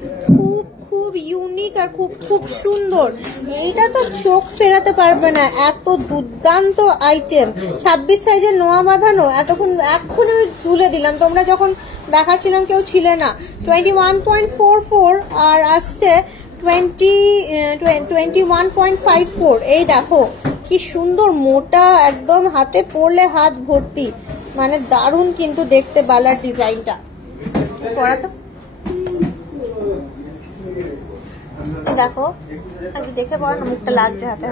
খুব ইউনিক আর খুব সুন্দর। এইটা তো চোখ ফেরাতে পারবে না, এত দুর্দান্ত আইটেম। 26 সাইজের নোয়া বাঁধানো, এতক্ষণ আমি তুলে দিলাম, তোমরা যখন দেখাচ্ছিলাম কেউ ছিলে না। 21.44 আর আসছে 21.54। এই দেখো কি সুন্দর মোটা, একদম হাতে পরলে হাত ভর্তি, মানে দারুণ কিন্তু দেখতে বালার ডিজাইনটা। পরা তো দেখো, দেখে পড়া না, মুখটা লাগছে হাতে।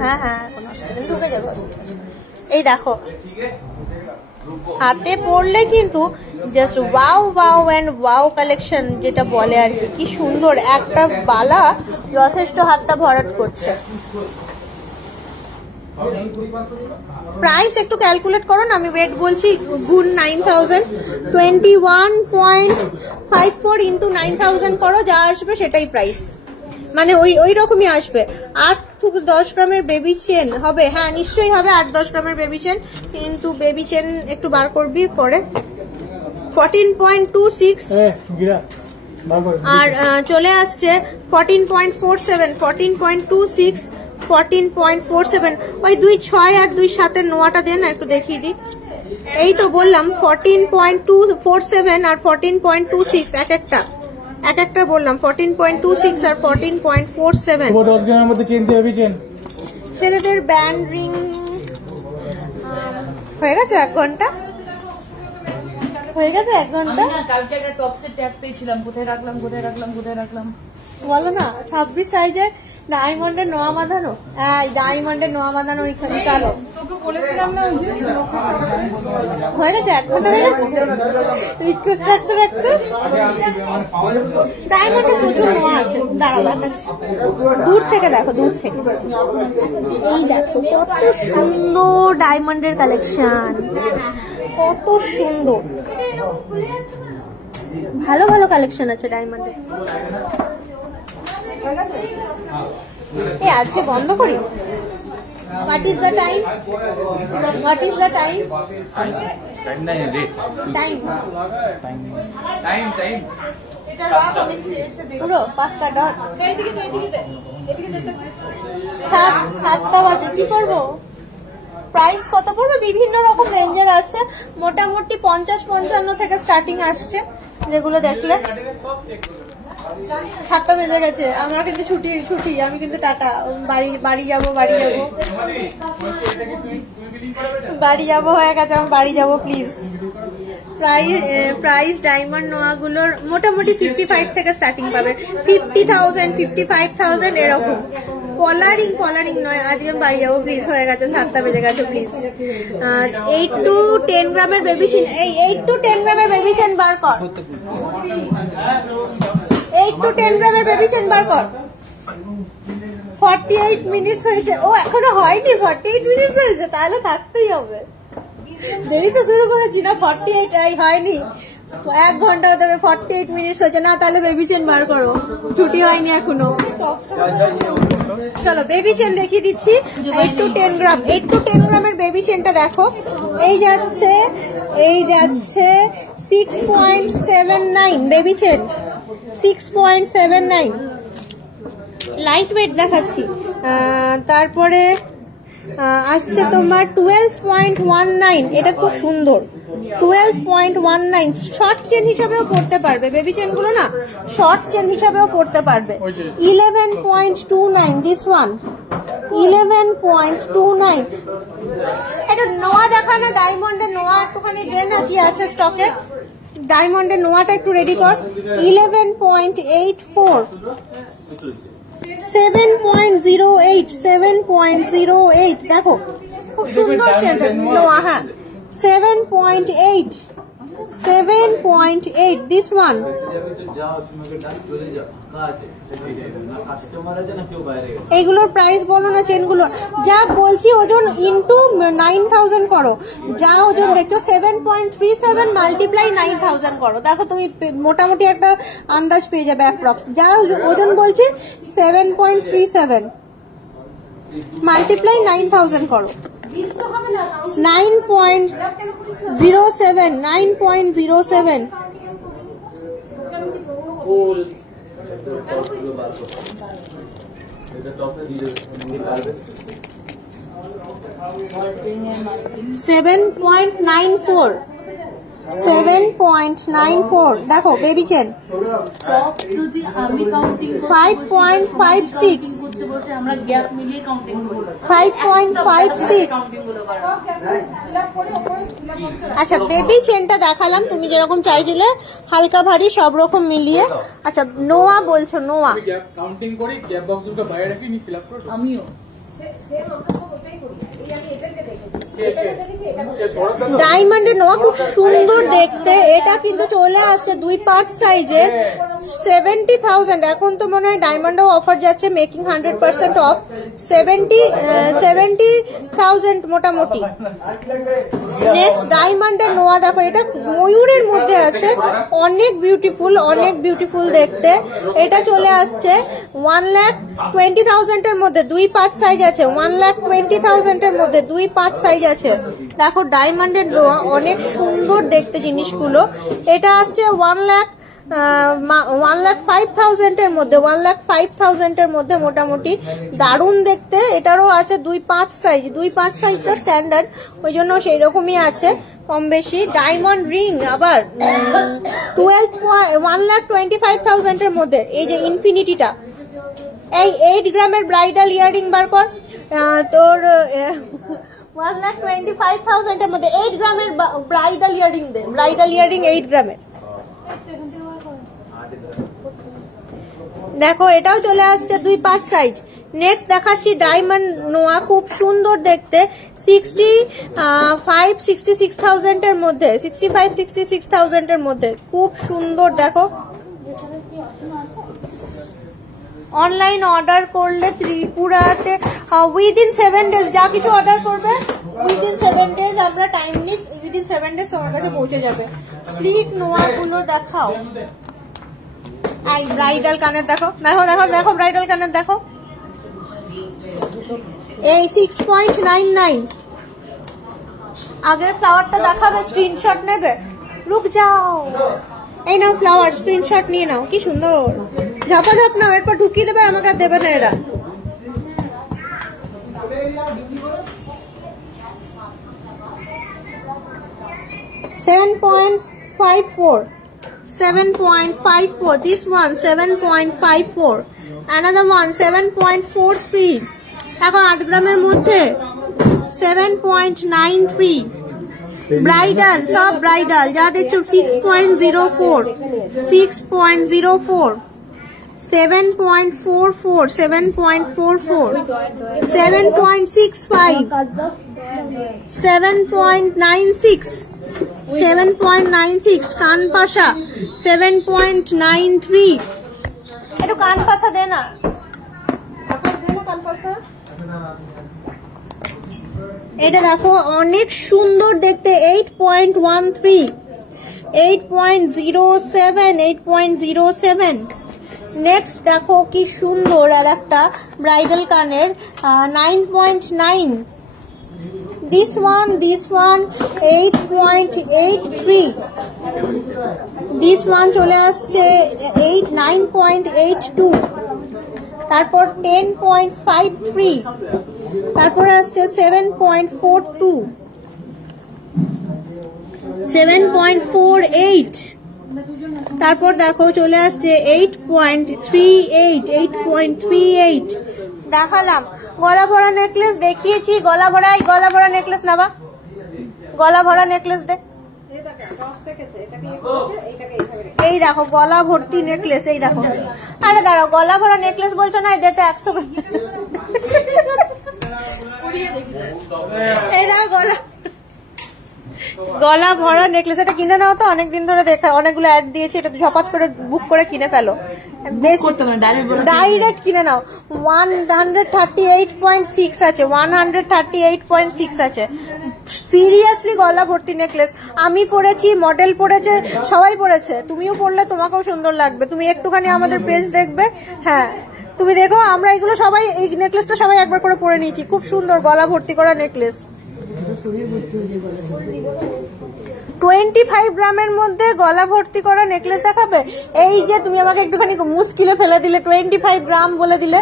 হ্যাঁ কোনো অসুবিধা নেই, ঢুকে যাবে। এই দেখো হাতে পড়লে কিন্তু just wow and wow collection যেটা বলে আর কি সুন্দর। একটা বালা যথেষ্ট হাতটা ভরাট করছে। প্রাইস একটু ক্যালকুলেট করো না, আমি ওয়েট বলছি গুণ 9000। 21.54 ইন্টু 9000 করো, যা আসবে সেটাই প্রাইস, মানে ওই রকমই আসবে। 8 থেকে 10 গ্রামের বেবি চেন হবে, হ্যাঁ নিশ্চয়ই হবে 8-10 গ্রামের বেবি চেন, কিন্তু বেবি চেন একটু বার করবি পরে। 14.26 আর চলে আসছে 14.47 14.26 14.47। ওই 2.6 আর 2.7 নোয়াটা দেন না, একটু দেখিয়ে দিই। এই তো বললাম 14.247 আর 14.26, এক একটা বললাম। 14.26 আর 14.47। 10 গ্রামের মধ্যে চেন দিয়ে চেন। ছেলেদের ব্যান্ড রিং হয়ে গেছে 1 ঘন্টা, হয়ে গেছে 1 ঘন্টা। কালকে একটা টপ সেট ট্যাগ পেয়েছিলাম, কোথায় রাখলাম বলো না। 26 সাইজের ডায়মন্ডের নোয়া বাঁধানো, হ্যাঁ ডায়মন্ডের নোয়া বাঁধানো ওইখানে। চলো তোকে বলেছিলাম না হয়ে গেছে 1 ঘন্টা হয়ে গেছে। রিকোয়েস্ট রাখতে ডায়মন্ডের প্রচুর নোয়া আছে, দাঁড়াও দেখাচ্ছি। দূর থেকে দেখো, দূর থেকে এই দেখো কত সুন্দর ডায়মন্ডের কালেকশন, কত সুন্দর। ভালো কালেকশন আছে ডায়মন্ডের। আছে বন্ধ করি। What is the time? পুরো 5টা ডট। 7টা বাজে, কি করবো? প্রাইস কত পড়বে? বিভিন্ন রকম রেঞ্জের আছে, মোটামুটি 50-55 থেকে স্টার্টিং আসছে, যেগুলো দেখলে। 7টা বেজে গেছে, আমরা কিন্তু ছুটি, আমি কিন্তু টাটা, বাড়ি যাবো হয়ে গেছে, আমি বাড়ি যাবো প্লিজ। প্রাইস ডায়মন্ড নোয়াগুলোর মোটামুটি 55 থেকে স্টার্টিং পাবে, 50,000 55,000 এরকম। কলারিং নয়, আজকে আমি বাড়ি যাবো প্লিজ, হয়ে গেছে 7টা বেজে গেছে প্লিজ। আর 8 to 10 গ্রামের বেবি চেন, এই 8 to 10 গ্রামের বেবি চেন বার কর। 8 to 10 গ্রামের বেবি চেন বার কর। 48 মিনিটস হয়েছে, ও এখনো হয়নি, 48 মিনিটস হয়েছে, তাহলে থাকতেই হবে। দেরিতে শুরু করেছি না, 48 হয়নি, 1 ঘন্টা তবে 48 মিনিট হচ্ছে না। তাহলে বেবি চেন বার করো, ছুটি হয়নি এখনো। চলো বেবি চেন দেখিয়ে দিচ্ছি। 8 to 10 গ্রাম, 8 to 10 গ্রামের বেবি চেনটা দেখো। এই যাচ্ছে 6.79 বেবি চেন, 6.79 লাইট ওয়েট দেখাচ্ছি। তারপরে আসছে তোমার 12.19, এটা খুব সুন্দর, 12.19 শর্ট চেন হিসাবেও পড়তে পারবে, বেবি চেন গুলো না শর্ট চেন হিসাবেও পড়তে পারবে। 11.29 দিস ওয়ান, 11.29। এটা নোয়া দেখা না, ডায়মন্ডের নোয়া একটুখানি দে না, কি আছে স্টকে, ডায়মন্ডের নোয়াটা একটু রেডি কর। 11.84, 7.08, 7.08 দেখো খুব সুন্দর চেনটা নোয়া। হ্যাঁ 7.8, 7.8 দিস ওয়ান। এইগুলোর প্রাইস বলো না চেনগুলোর, যা বলছি ওজন ইন্টু 9000 করো, যা ওজন দেখছো 7.37 মাল্টিপ্লাই 9000 করো, দেখো তুমি মোটামুটি একটা আন্দাজ পেয়ে যাবে অ্যাপ্রক্স। যা ওজন বলছি 7.37 মাল্টিপ্লাই 9000 করো, 9.07, 9.07। সেভেন পয়েন্ট 94 দেখো বেবি চেন। 5.56, 5.56। আচ্ছা বেবি চেনটা দেখালাম, তুমি যেরকম চাইছিলে হালকা ভারী সব রকম মিলিয়ে। আচ্ছা নোয়া বলছো, নোয়া কাউন্টিং করি, গ্যাপ বক্সগুলো বাইরে রাখি, নি ফিল আপ করো। আমিও ডায়মন্ডের নোয়া খুব সুন্দর দেখতে, এটা কিন্তু চলে আসছে 2.5 সাইজের, 70,000। এখন তো মনে হয় ডায়মন্ডও অফার যাচ্ছে, মেকিং 100% অফ, 70,000 মোটামুটি। নেক্সট ডায়মন্ডের নোয়া দেখো, এটা ময়ূরের মধ্যে আছে, অনেক বিউটিফুল দেখতে। এটা চলে আসছে 1,20,000 এর মধ্যে, 2.5 সাইজ আছে, 1,20,000 এর মধ্যে 2.5 সাইজ আছে। দেখো ডায়মন্ডের নোয়া অনেক সুন্দর দেখতে জিনিসগুলো। এটা আসছে 1,05,000 এর মধ্যে, 1,05,000 এর মধ্যে মোটামুটি দারুণ দেখতে। এটারও আছে 2.5 সাইজ, 2.5 সাইজটা স্ট্যান্ডার্ড, ওই জন্য সেই রকমই আছে কম বেশি। ডায়মন্ড রিং আবার 1,25,000 এর মধ্যে। এই যে ইনফিনিটিটা, এই 8 গ্রামের ব্রাইডাল ইয়াররিং বার কর, তোর 1,25,000 এর মধ্যে 8 গ্রামের ব্রাইডাল ইয়াররিং দে, ব্রাইডাল ইয়াররিং 8 গ্রামের। দেখো এটাও চলে আসছে 2.5 সাইজ। নেক্সট দেখাচ্ছি ডায়মন্ড নোয়া, খুব সুন্দর দেখতে, 65-66,000 এর মধ্যে, 65-66,000 এর মধ্যে খুব সুন্দর। দেখো অনলাইন অর্ডার করলে ত্রিপুরাতে উইদিন 7 ডেজ, যা কিছু অর্ডার করবে উইদিন 7 ডেজ আমরা টাইম নিই, উইদিন 7 ডেজ তোমার কাছে পৌঁছে যাবে। স্লিক নোয়া গুলো দেখাও। এই ব্রাইডাল কানের দেখো, দেখো দেখো দেখো ব্রাইডাল কানের দেখো, এই 6.99। আগের ফ্লাওয়ারটা দেখাবে, স্ক্রিনশট নেবে, রুক যাও, এই নাও ফ্লাওয়ার, স্ক্রিনশট নিয়ে নাও, কি সুন্দর ঝাপাঝাপ নাও, এরপর ঢুকিয়ে দেবে, আমাকে আর দেবে না এরা। $7.54, this one 7.54, another one 7.43। এখন 8 গ্রামের মধ্যে 7.93। ব্রাইডাল, সব ব্রাইডাল যা দেখছো 6.04, 6.04, 7.44, 7.44, 7.65, 7.96, 7.96। কানপাশা 7.93। একটু কানপাশা দে না, কানপাশা এটা দেখো অনেক সুন্দর দেখতে, 8.13, 8.07, 8.07। নেক্সট দেখো কি সুন্দর আর একটা ব্রাইডাল কানের, 9.9। This one 8.83, this one চলে আসছে 9.82, তারপর 10.53, তারপরে আসছে 7.42, 7.48, তারপর দেখো চলে আসছে 8.38, 8.38। দেখালাম গলা ভরা নেকলেস দেখিয়েছি, গলা ভরা নেকলেস নেবা, গলা ভরা নেকলেস দে। এই দেখো গলা ভর্তি নেকলেস, এই দেখো। আরে দাঁড়াও, গলা ভরা নেকলেস বলছো না, দে তো 100। এই দেখো গলা ভরা নেকলেস, এটা কিনে নাও তো, অনেকদিন ধরে দেখা, অনেকগুলো অ্যাড দিয়েছি, এটা ঝপাত করে বুক করে কিনে ফেলো, ডাইরেক্ট কিনে নাও। 138.6 আছে, 138.6 আছে। সিরিয়াসলি গলা ভর্তি নেকলেস, আমি পরেছি, মডেল পরেছে, সবাই পরেছে, তুমিও পরলে তোমাকেও সুন্দর লাগবে। তুমি একটুখানি আমাদের পেজ দেখবে, হ্যাঁ তুমি দেখো, আমরা এগুলো সবাই, এই নেকলেসটা সবাই একবার করে পরে নিয়েছি, খুব সুন্দর গলা ভর্তি করা নেকলেস। 25 গ্রামের মধ্যে গলা ভর্তি করা নেকলেস দেখাবে? এই যে তুমি আমাকে একটুখানি মুশকিলে ফেলে দিলে, 25 গ্রাম বলে দিলে।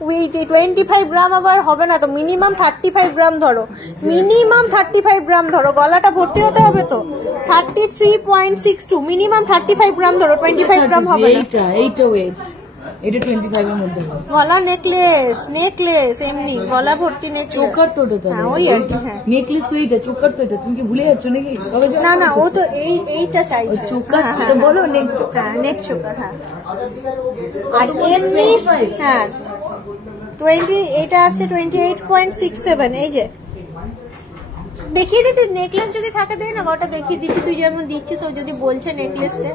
25 গ্রাম আবার হবে না তো, মিনিমাম 35 গ্রাম ধরো, মিনিমাম 35 গ্রাম ধরো, গলাটা ভর্তি হতে হবে তো। 33.62, মিনিমাম 35 গ্রাম ধরো, 25 গ্রাম হবে না। এটা 25 এর মধ্যে গলা নেকলেস এমনি গলা ভর্তি নেকলেস, চোকার তো এটা, ওই আর কি। হ্যাঁ নেকলেস তো এইটা, চোকার তো এটা, তুমি কি ভুলে যাচ্ছ নাকি? না না, ও তো এইটা চাইছে, চোকার তো বলো, নেক চোকার। হ্যাঁ নেক চোকার, হ্যাঁ। আর এমনি হ্যাঁ 20, এটা আসছে 28.67। এই যে দেখিয়ে দিতে, নেকলেস যদি থাকে দেয় না, ওটা দেখিয়ে দিচ্ছি, তুই যেমন দিচ্ছিস ও যদি বলছে নেকলেসটা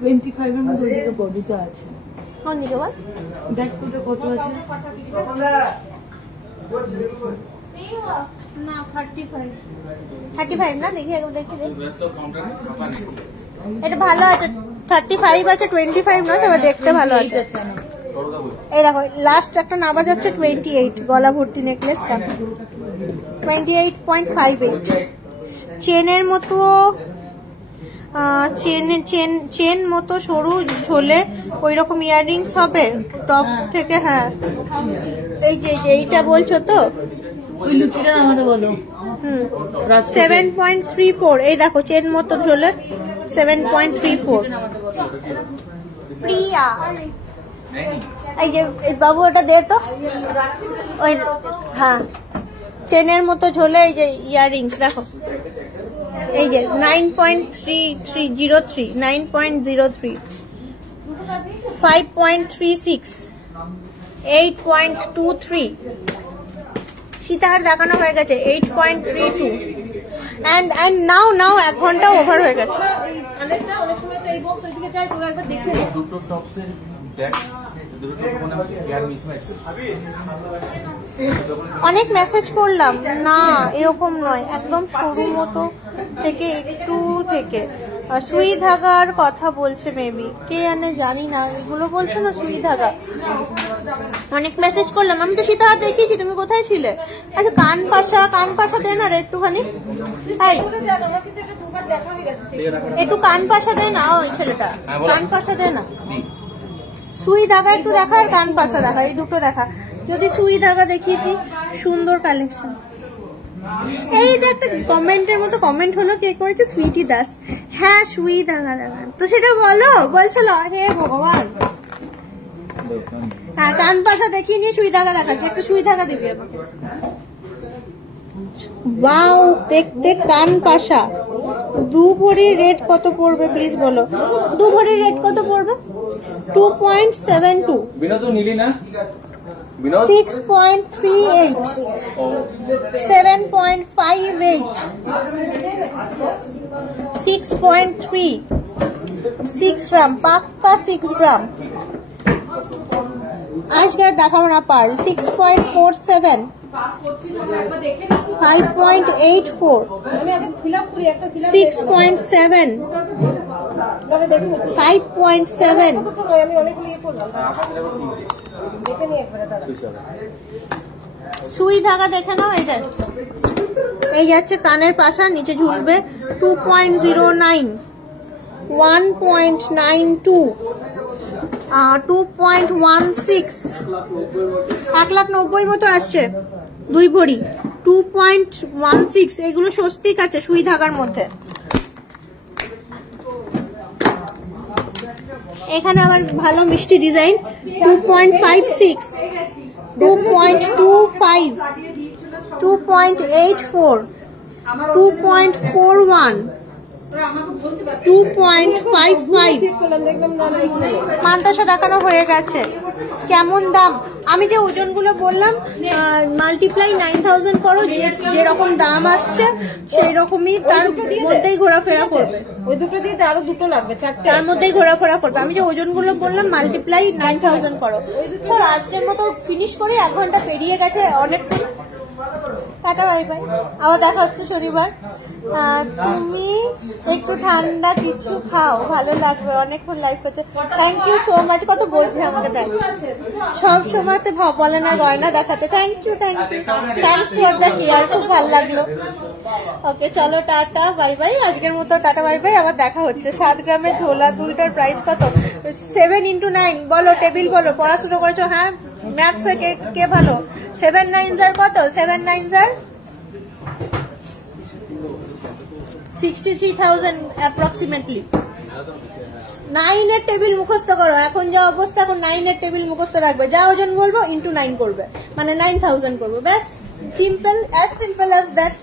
25 এর মধ্যে ওদিকে বডিতে আছে। কোন দিকে বল, দেখ তো কত আছে না। 35 না, দেখি একবার দেখি দে। এটা ভালো আছে, 35 আছে, 25 নয়, তবে দেখতে ভালো আছে। এই দেখো লাস্ট একটা নাবা যাচ্ছে 28, গলা ভর্তি নেকলেসটা 28.58। চেনের মতো, চেন মতো সরু ঝোলে ওই রকম ইয়াররিংস হবে টপ থেকে। হ্যাঁ এই যে এইটা বলছো তো, ওই লুচিটা আমাদের বলো। 7.34, এই দেখো চেন মতো ঝোলে 7.34। প্রিয়া, এই যে বাবু ওটা দে তো, ওই হ্যাঁ চেনের মতো ঝোলে এই যে ইয়াররিংস দেখো, এই যে 9.33, 9.03, 5.36, 8.23। সীতাহার দেখানো হয়ে গেছে 8.32, and now 1 ঘন্টা ওভার হয়ে গেছে। অনেক মেসেজ করলাম না, এরকম নয়, একদম সরু মতো থেকে একটু থেকে সুই ধাগার কথা বলছে, মেবি কে জানে, জানি না, এগুলো বলছো না সুই ধাগা। অনেক মেসেজ করলাম, আমি তো সীতাহার দেখিয়েছি, তুমি কোথায় ছিলে? আচ্ছা কান পাশা দে না রে একটুখানি, একটু কান পাশা দে না, ওই ছেলেটা কান পাশা দে না। সুই ধাগা একটু দেখা আর কান পাশা দেখা, এই দুটো দেখা। যদি সুই ধাগা দেখিয়ে কি সুন্দর কালেকশন। এই যে একটা কমেন্টের মতো কমেন্ট হলো, কে করেছে? সুইটি দাস। হ্যাঁ সুই ধাগা দেখান তো, সেটা বলো, বলছিল হে ভগবান। হ্যাঁ কান পাশা দেখিয়ে নিয়ে সুই ধাগা দেখাচ্ছে, একটু সুই ধাগা দিবি আমাকে। ওয়াও দেখতে কান পাশা। 2 ভরি রেট কত পড়বে প্লিজ বলো? 2 ভরি রেট কত পড়বে? 2.72। বিনোদ নীলি না, 6.38, 7.58, 6.3, 6 গ্রাম, পাক্কা 6 গ্রাম। আজকে আর দেখাবো না পার্ল। 6.47, 5.84, 6.7, 5.7, সুই ধাগা দেখে নাও। এই যাচ্ছে কানের পাশা, নিচে ঝুলবে। 2.09, 1.92, 2.16, 1,90,000 মতো আসছে 2 ভরি। 2.16, এগুলো স্বস্তিক আছে সুই ধাগার মধ্যে। এখানে আবার ভালো মিষ্টি ডিজাইন। 2.56, 2.25, 2.84, 2.41, 2.55। মানটাসা দেখানো হয়ে গেছে। কেমন দাম? আমি যে ওজনগুলো বললাম মাল্টিপ্লাই 9000 করো, যেরকম দাম আসছে সেই রকমই তার মধ্যেই ঘোরাফেরা করবে। ওই দুটো দিয়ে আরো দুটো লাগবে, চারটে তার মধ্যেই ঘোরাফেরা করবে। আমি যে ওজনগুলো বললাম মাল্টিপ্লাই 9000 করো। চলো আজকের মতো ফিনিশ করে, 1 ঘন্টা পেরিয়ে গেছে অনেকটা। টাটা বাই বাই, আবার দেখা হচ্ছে শনিবার। তুমি একটু ঠান্ডা কিছু খাও, ভালো লাগবে, অনেকক্ষণ লাইভ করছে। Thank you so much. কত বলছে আমাকে, দেখ সব সময় তো বলে না গয়না দেখাতে। Thank you, thanks for the care, খুব ভালো লাগলো। ওকে চলো টাটা বাই বাই, আজকের মতো টাটা বাই বাই, আবার দেখা হচ্ছে। 7 গ্রামের ঝোলা দুলটার প্রাইস কত? 7 into 9 বলো, টেবিল বলো, পড়াশোনা করেছো? হ্যাঁ, ম্যাথসে কে ভালো? 7 9s কত? 7 9s 63,000 অ্যাপ্রক্সিমেটলি। 9 এর টেবিল মুখস্থ করো। এখন যা অবস্থা, এখন 9 এর টেবিল মুখস্থ রাখবে। যা ওজন বলবো ইন্টু 9 করবে, মানে 9000 করবে। ব্যাস, simple, as simple as that.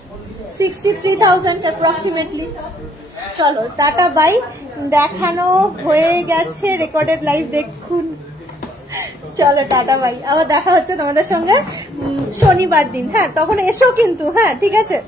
63,000 approximately. চলো টাটা বাই। দেখানো হয়ে গেছে, রেকর্ডেড লাইভ দেখুন। চলো টাটা বাই, আবার দেখা হচ্ছে তোমাদের সঙ্গে শনিবার দিন। হ্যাঁ, তখন এসো কিন্তু। হ্যাঁ, ঠিক আছে।